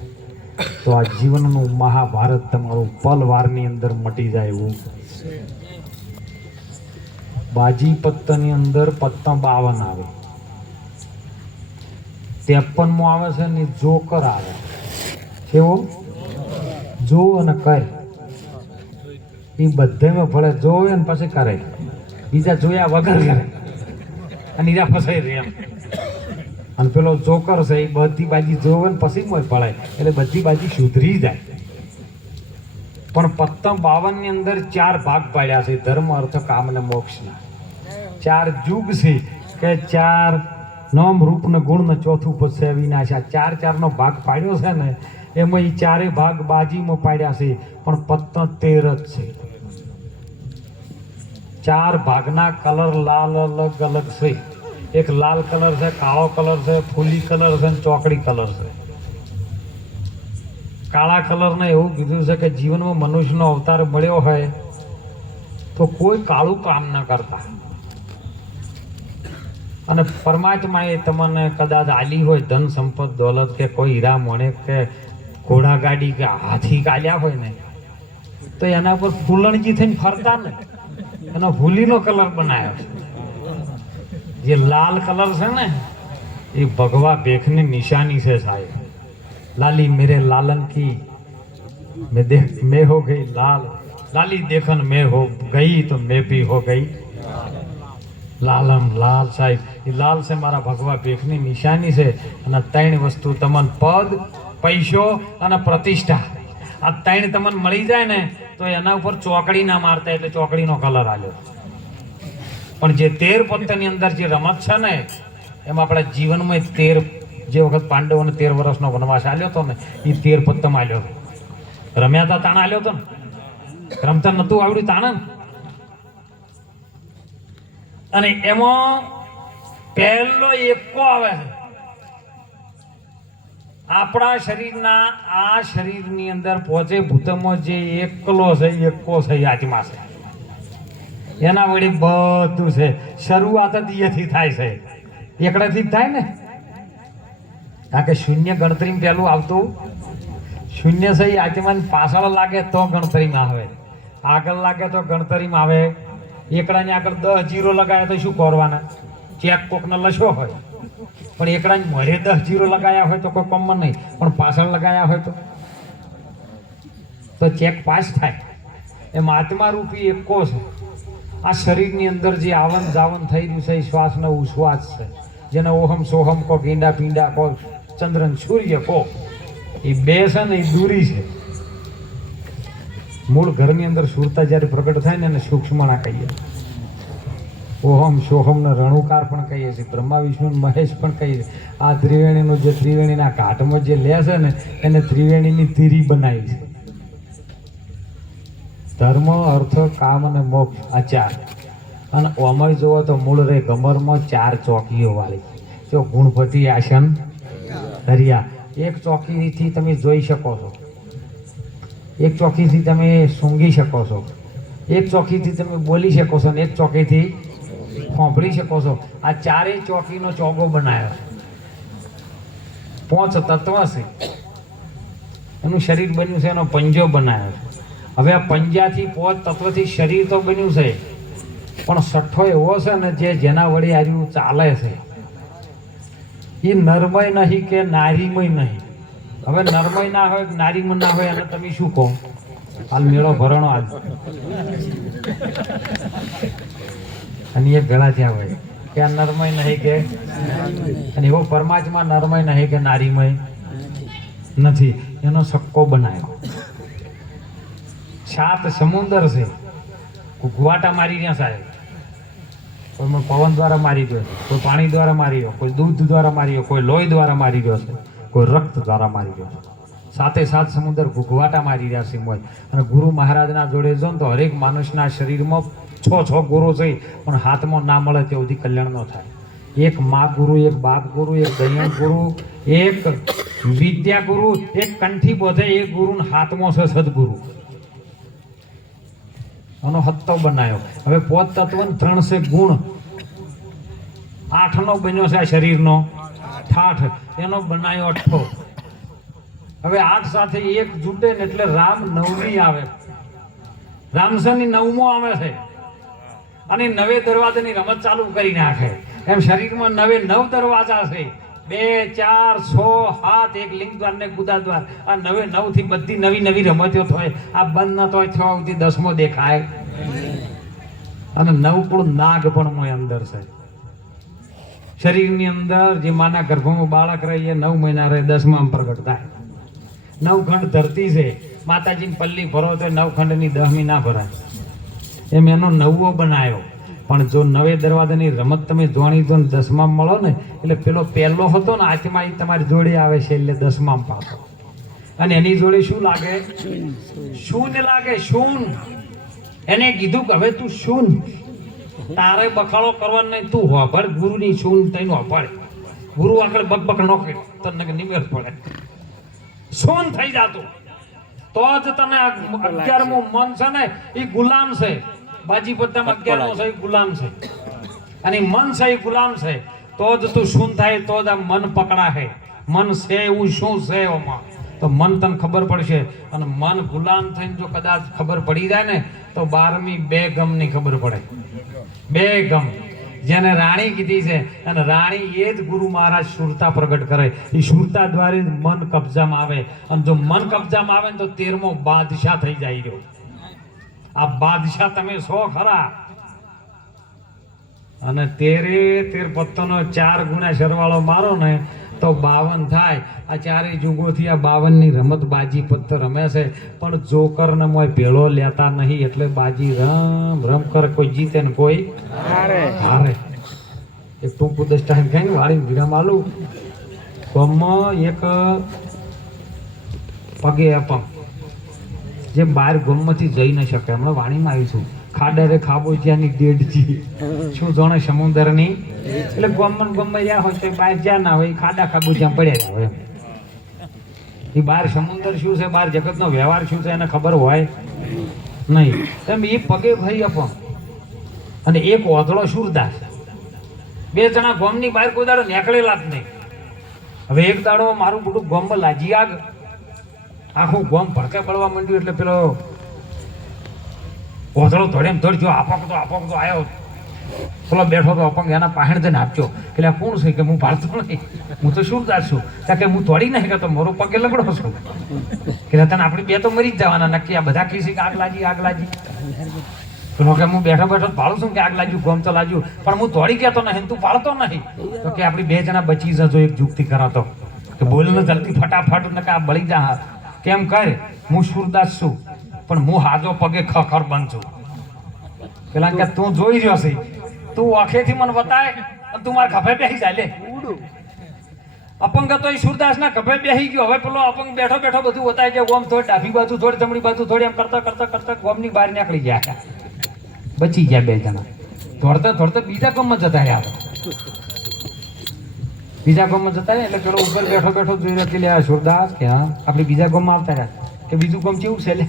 તો આ જીવનનું મહાભારત તમારું પલવારની અંદર મટી જાય એવું. બાજી પત્તાની અંદર પત્તા 52 આવે, 53મો આવે છે ને જોકર આવે. કેવો? જો અને કર, એ બધામાં ભલે જોવે ને પછી કરે, બીજા જોયા વગર કરે અને એના ફસાઈ રહે એમ. અને પેલો જોકર છે એ બધી બાજી જોવે ને પછી મોય પડાય એટલે બધી બાજી સુધરી જાય. પણ પત્તા 52 ની અંદર 4 ભાગ પાડ્યા છે, ધર્મ અર્થ કામ અને મોક્ષના. 4 યુગ છે કે 4 નામ રૂપ ને ગુણ ને ચોથું પછી વિનાશ. આ 4 નો ભાગ પાડ્યો છે ને, એમાં એ 4 ભાગ બાજીમાં પાડ્યા છે, પણ પત્તા 13 જ છે. 4 ભાગના કલર લાલ અલગ અલગ છે. એક લાલ કલર છે, કાળો કલર છે, ફૂલી કલર છે અને ચોકડી કલર છે. કાળા કલરને એવું કીધું છે કે જીવનમાં મનુષ્યનો અવતાર મળ્યો હોય તો કોઈ કાળું કામ ન કરતા. અને પરમાત્માએ તમને કદાચ આલી હોય ધન સંપત દોલત કે કોઈ હીરા મોણે કે ઘોડા ગાડી કે હાથી કાલ્યા હોય ને, તો એના ઉપર ફૂલણજી થઈને ફરતા ને, એનો ફૂલીનો કલર બનાવ્યો છે. જે લાલ કલર છે ને એ ભગવા ભેખની નિશાની છે સાહેબ. लाली मेरे लालन की मैं हो गई लाल, लाली देखन मैं हो गई तो मैं भी हो गई लालम लाल. साहिब ये लाल से मारा भगवा बेखनी निशानी से. અને 3 વસ્તુ તમને પદ, પૈસો અને પ્રતિષ્ઠા, આ 3 તમને મળી જાય ને તો એના ઉપર ચોકડી ના મારતા, એટલે ચોકડીનો કલર આલ્યો. પણ જે 13 પત્તાની અંદર જે રમત છે ને, એમાં આપણા જીવનમાં 13 જે વખત પાંડવોને 13 વર્ષનો વનવાસ આલ્યો હતો ને, એ 13 પત્તમ આલ્યો હતો. રમ્યા હતા તાણ આલ્યો હતો ને, રમતા નતું આવડ્યું તાણ. અને એમાં પહેલો એકો આવે છે આપણા શરીરના. આ શરીરની અંદર પોચે ભૂતમાં જે એકલો છે, એકો છે, આત્મા છે, એના વડે બધું છે. શરૂઆત જ એથી થાય છે, એકડાથી જ થાય ને. કારણ કે શૂન્ય ગણતરીમાં પહેલું આવતું શૂન્ય છે, એ આત્માને પાછળ લાગે તો ગણતરીમાં આવે, આગળ લાગે તો ગણતરીમાં આવે. એકડાને આગળ 10 જીરો લગાવ્યા તો શું કરવાના? ચેક કોકને લશો હોય, પણ એકડાને મોઢે 10 જીરો લગાવ્યા હોય તો કોઈ કોમન નહીં, પણ પાછળ લગાવ્યા હોય તો ચેક પાસ થાય. એમ આત્મા રૂપી એકો છે. આ શરીરની અંદર જે આવન જાવન થઈ રહ્યું છે એ શ્વાસનો ઉશ્વાસ છે, જેને ઓહમ સોહમ કો, ગીંડા પીંડા કો, ચંદ્રન સૂર્ય કો. એ બે છે ને એ દૂરી છે. મૂળ ઘરની અંદર સુરતા જ્યારે પ્રગટ થાય ને એને સૂક્ષ્મણા કહીએ. ઓહમ સોહમ ને રણુકાર પણ કહીએ છીએ, બ્રહ્મા વિષ્ણુ મહેશ પણ કહીએ છીએ. આ ત્રિવેણીનો જે ત્રિવેણીના ઘાટમાં જે લે છે ને એને ત્રિવેણીની તીરી બનાવી છે. ધર્મ અર્થ કામ અને મોક્ષ આ 4. અને ઓમય જોવો તો મૂળ રે ગમરમાં 4 ચોકીઓ વાળી. જો ગુણપતિ આસન દરિયા, એક ચોકીથી તમે જોઈ શકો છો, એક ચોકીથી તમે સૂંઘી શકો છો, એક ચોકીથી તમે બોલી શકો છો, અને એક ચોકીથી સાંભળી શકો છો. આ 4 ચોકીનો ચોગો બનાવ્યો. 5 તત્વ છે, એનું શરીર બન્યું છે, એનો પંજો બનાવ્યો છે. હવે આ પંજાથી 5 તત્વથી શરીર તો બન્યું છે, પણ સઠ્ઠો એવો છે ને જેના વડે આવ્યું ચાલે છે. એ નરમય નહીં કે નારીમય નહીં. હવે નરમય ના હોય નારીમય ના હોય અને તમે શું કહો? હાલ મેળો ભરણો આજ અને એ ગળા ત્યાં હોય કે આ નરમય નહીં કે, અને એવો પરમાત્મા નરમય નહીં કે નારીમય નથી. એનો સક્કો બનાવ્યો. 7 સમુદર છે, ગુવાટા મારી રહ્યા સાહેબ. કોઈ પવન દ્વારા મારી ગયો, કોઈ પાણી દ્વારા મારી ગયો, કોઈ દૂધ દ્વારા મારી ગયો, કોઈ લોહી દ્વારા મારી ગયો છે, કોઈ રક્ત દ્વારા મારી ગયો છે. 7 સમુદર ગુગવાટા મારી રહ્યા છે મોય. અને ગુરુ મહારાજના જોડે જો ને તો હરેક માણસના શરીરમાં 6 ગુરુ છે, પણ હાથમાં ના મળે ત્યાં સુધી કલ્યાણ ન થાય. એક મા ગુરુ, એક બાપ ગુરુ, એક દૈયન ગુરુ, એક વિદ્યા ગુરુ, એક કંઠી બોધે, એક ગુરુ હાથમાં છે સદગુરુ. આનો હત્તો બનાવ્યો. હવે 5 તત્વ 3 છે ગુણ. 8નો બન્યો છે આ શરીરનો ઠાઠ, એનો બનાવ્યો 8. હવે 8 સાથે 1 જૂટે ને એટલે રામ 9મી આવે. રામસરની 9મો આવે છે, અને 9 દરવાજાની રમત ચાલુ કરી નાખે. એમ શરીરમાં 9 દરવાજા છે. 2, 4, 6, 7, એક લિંગ દ્વાર ને ગુદા દ્વાર. આ 9 થી બધી નવી રમતો થાય. આ બંધ ન થાય 6 સુધી 10મો દેખાય. અને 9 કુળ નાગ પણ મોય અંદર છે. શરીરની અંદર જે માના ગર્ભમાં બાળક રહે એ 9 મહિના રહે, 10માં પ્રગટ થાય. 9 ખંડ ધરતી છે. માતાજીની પલ્લી ભરો તો 9 ખંડની 10મી ના ભરાય. એમ એનો 9વો બનાવ્યો. પણ જો 9 દરવાજાની રમત તમે જોણી તો 10માં મળો ને એટલે પેલો પહેલો હતો ને આત્મા એ તમારી જોડે આવે છે એટલે 10માં પાછો. અને એની જોડે શું લાગે? શૂન્ય લાગે. શૂન્ય. એને કીધું કે હવે તું શૂન્ય, તારે બખાડો કરવાનો નહીં, તું હોભળ ગુરુની શૂન્ય તઈને હોભળ. ગુરુ આગળ બકબક ન કરે તને નિમેર પડે. શૂન્ય થઈ જાતું તો જ તને 11મું મન છે ને એ ગુલામ છે. બાજી પત્તામાં 11મો છે એ ગુલામ છે, અને મન છે એ ગુલામ છે. તો જ તું શું થાય, તો જ આ મન પકડાશે. મન છે એવું શું છે એમાં તો મન તને ખબર પડશે. અને મન ગુલામ થઈને જો કદાચ ખબર પડી જાય ને તો 12મી 2 ગમની ખબર પડે. 2 ગમ જેને રાણી કીધી છે, અને રાણી એ જ ગુરુ મહારાજ સુરતા પ્રગટ કરે. એ સુરતા દ્વારા મન કબજામાં આવે, અને જો મન કબજામાં આવે ને તો 13મો બાદશાહ થઈ જાય રહ્યો. આ બાદશાહ તમે છો ખરા. અને 13 પત્તોનો 4 ગુણા સરવાળો મારો ને તો 52 થાય. આ 4 જુગોથી આ 52ની રમત બાજી પત્તર રમે છે, પણ જોકર ને મોય ભેળો લેતા નહીં. એટલે બાજી રમ કરે, કોઈ જીતે ને કોઈ હારે. એક ટૂંકું દસ્ટાન કઈ વાળી વિરામ આલું. ગમમાં એક પગે અપંગ જે બહાર ગમમાંથી જઈ ન શકે. હમણાં વાણીમાં આવીશું ખાડરે ખાબોચિયાની દેડજી શું જાણે સમુદ્રની. એટલે ગમમાં રહ્યા હોય તો બહાર જ્યાં ના હોય ખાડા ખાબોચિયા પડ્યા હોય. એ બહાર સમુદ્ર શું છે, બહાર જગતનો વ્યવહાર શું છે એને ખબર હોય નહીં. એમ એ પગે ભાઈ અપંગ અને એક ઓધળો સુરદાસ. 2 જણા ગોમની બહાર કોઈ દાડો નીકળેલા જ નહીં. હવે એક દાડો મારું બધું ગોમમાં લાજી આગ, આખું ગોમ ભડકે પડવા માંડ્યું. એટલે પેલો ઓધળો ધોડેમ ધોડ જો આપક તો આવ્યો. પેલો બેઠો તો અપંગ એના પાહેણ જઈને આપજો. એટલે આ કોણ છે કે હું ભાળતો નહીં, હું તો સુરદાસ છું. ત્યાં કે હું તોડી નહીં કે તો મારો પગે લગડો છું. કે તને આપણે 2 તો મરી જ જવાના નક્કી. આ બધા કીસી કે આગ લાગી. પેલો કે હું બેઠો ભાળું છું કે આગ લાગ્યું, ગોમ તો લાગ્યું, પણ હું તોડી ગયો તો નહીં, તું પાળતો નહીં. તો કે આપણી 2 જણા બચી જજો. એક જુક્તિ કરાતો કે બોલ ને જલ્દી ફટાફટ ને કે આ બળી જા. કેમ કર, હું સુરદાસ છું પણ હું હાજો પગે ખખર બંધ છું. પેલા કે તું જોઈ રહ્યો છે, તું આંખેથી મને બતાય અને તું મારા ખભે બેસી જાય. લે અપંગ તો એ સુરદાસ ના ખભે બેસી ગયો. હવે પેલો અપંગ બેઠો બધું બતાય કે ગોમ થોડી ડાબી બાજુ થોડી જમણી બાજુ થોડી એમ કરતા ગોમની બહાર નીકળી ગયા. બચી ગયા 2 જણા. દોડતા બીજા ગામમાં જતા રહ્યા. બીજા ગામમાં જતા રહ્યા એટલે પેલો ઉપર બેઠો જોઈ રહ્યો કે લે સુરદાસ કે હા આપણે બીજા ગામમાં આવતા રહ્યા. કે બીજું ગામ કેવું છે લે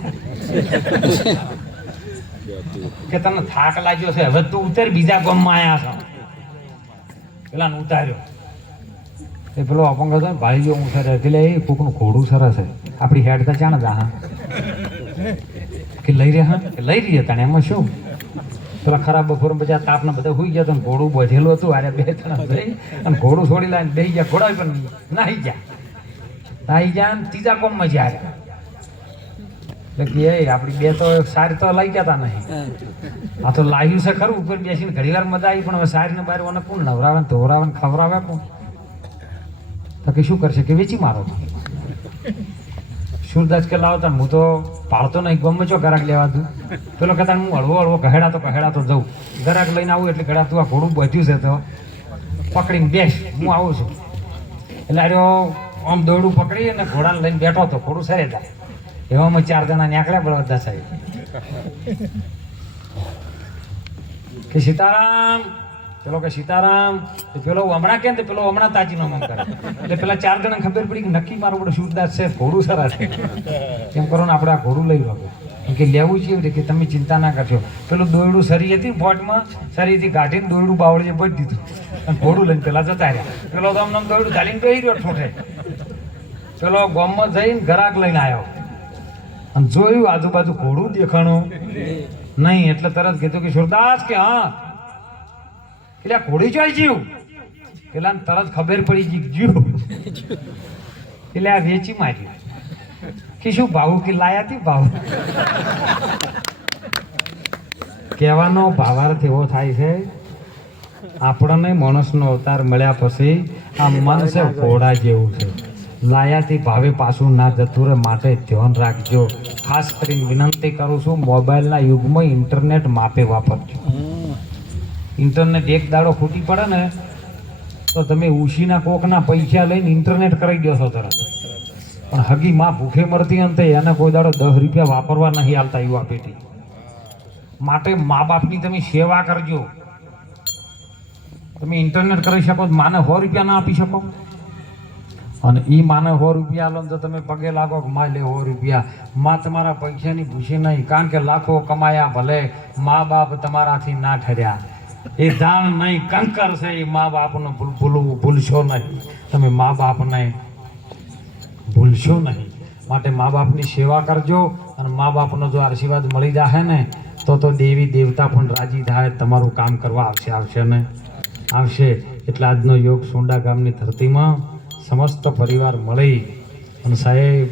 કે તને થાક લાગ્યો છે, હવે તું ઉતર, બીજા ગામમાં આવ્યા છો. પેલા ઉતાર્યો. એ પેલો અપંગ હતો ને ભાઈ જો હું સરસ એટલે એ કોકનું ઘોડું સરસ છે આપણી હેડ તો ચાણ દા હા કે લઈ રહ્યા કે લઈ રહ્યા હતા એમાં શું પેલા ખરાબ બપોર બધા તાપને બધા હોઈ ગયા હતા ઘોડું બધેલું હતું અરે 2 જણા જઈ અને ઘોડું છોડી લાવીને બેસી ગયા ઘોડા પણ નાહી ગયા ને ત્રીજા કોમમાં જ્યાં એટલે કે એ આપણી 2 તો સારી તો લઈ ગયા હતા નહીં આ તો લાવ્યું છે ખરું ઉપર બેસીને ઘણી વાર મજા આવી પણ હવે સારીને બહાર ઓને કોણ નવરાવે ને ધોવરાવે ને ખવરાવે કોણ તો કે શું કરશે કે વેચી મારો સુરદાસ કે લાવતા હું તો પાળતો નહીં ગમે છો ગરાક લેવા તું પેલો કહેતા હું હળવો કહેડા તો જઉં ગરાક લઈને આવું એટલે ઘડા તું આ ઘોડું બધ્યું છે તો પકડીને બેસ હું આવું છું એટલે આર્યો આમ દોરડું પકડી અને ઘોડાને લઈને બેઠો હતો ઘોડું સરે થાય એવામાં 4 જણા નીકળ્યા બળવદા સાહેબ કે સીતારામ પેલો કે સીતારામ પેલો હમણાં કેમ પેલો હમણાં તાજીનો મમ કરે એટલે પેલા 4 જણા ખબર પડી કે નક્કી મારો બધો સુરદાસ છે ઘોડું સરસ છે કેમ કરો ને આપણે આ ઘોડું લઈ લો કે લેવું છે એવી કે તમે ચિંતા ના કરશો પેલું દોરડું સરી હતી ફોટમાં સરીથી કાઢીને દોરડું બાવળીએ બધી દીધું અને ઘોડું લઈને પેલા જતા રહ્યા પેલો તો આમ દોરડું ચાલીને બેસી રહ્યો ઠોઠે પેલો ગામમાં જઈને ગરાક લઈને આવ્યો અને જોયું આજુબાજુ ઘોડું દેખાણું નહીં એટલે તરત કીધું કે સુરદાસ કે હા એટલે આ ઘોડી ચાલી જીવ પેલા તરત ખબર પડી ગઈ જીવ એટલે આ વેચી માર્યું કે શું ભાવ કે લાયા હતી ભાવ કહેવાનો ભાવાર્થ એવો થાય છે આપણને માણસનો અવતાર મળ્યા પછી આ મન છે ઘોડા જેવું છે લાયાથી ભાવે પાછું ના જતું રહે માટે ધ્યાન રાખજો ખાસ કરીને વિનંતી કરું છું મોબાઈલના યુગમાં ઇન્ટરનેટ માપે વાપરજો ઇન્ટરનેટ એક દાડો ખૂટી પડે ને તો તમે ઉશીના કોકના પૈસા લઈને ઇન્ટરનેટ કરી દો છો તરત પણ હગી માં ભૂખે મરતી અંતે એને કોઈ દાડો 10 રૂપિયા વાપરવા નહીં આવતા યુવા પેઢી માટે મા બાપની તમે સેવા કરજો તમે ઇન્ટરનેટ કરી શકો તો માને 100 રૂપિયા ના આપી શકો અને એ માને 100 રૂપિયા લો તો તમે પગે લાગો કે માં લે 100 રૂપિયા માં તમારા પૈસાની ભૂસી નહીં કારણ કે લાખો કમાયા ભલે મા બાપ તમારાથી ના ઠર્યા એ જાણ નહીં કંકર છે એ મા બાપનું ભૂલશો નહીં તમે મા બાપને ભૂલશો નહીં માટે મા બાપની સેવા કરજો અને મા બાપનો જો આશીર્વાદ મળી જાય ને તો દેવી દેવતા પણ રાજી થાય તમારું કામ કરવા આવશે ને આવશે એટલે આજનો યોગ સોંડા ગામની ધરતીમાં સમસ્ત પરિવાર મળી અને સાહેબ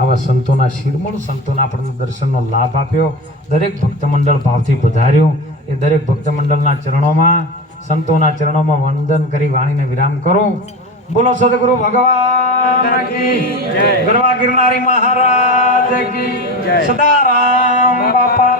આવા સંતોના શિરમૂળ સંતોના આપણને દર્શનનો લાભ આપ્યો દરેક ભક્ત મંડળ ભાવથી વધાર્યું એ દરેક ભક્ત મંડળના ચરણોમાં સંતોના ચરણોમાં વંદન કરી વાણીને વિરામ કરો બોલો સદગુરુ ભગવાન કી જય ગરવા ગિરનારી મહારાજ કી જય સદારામ બાપા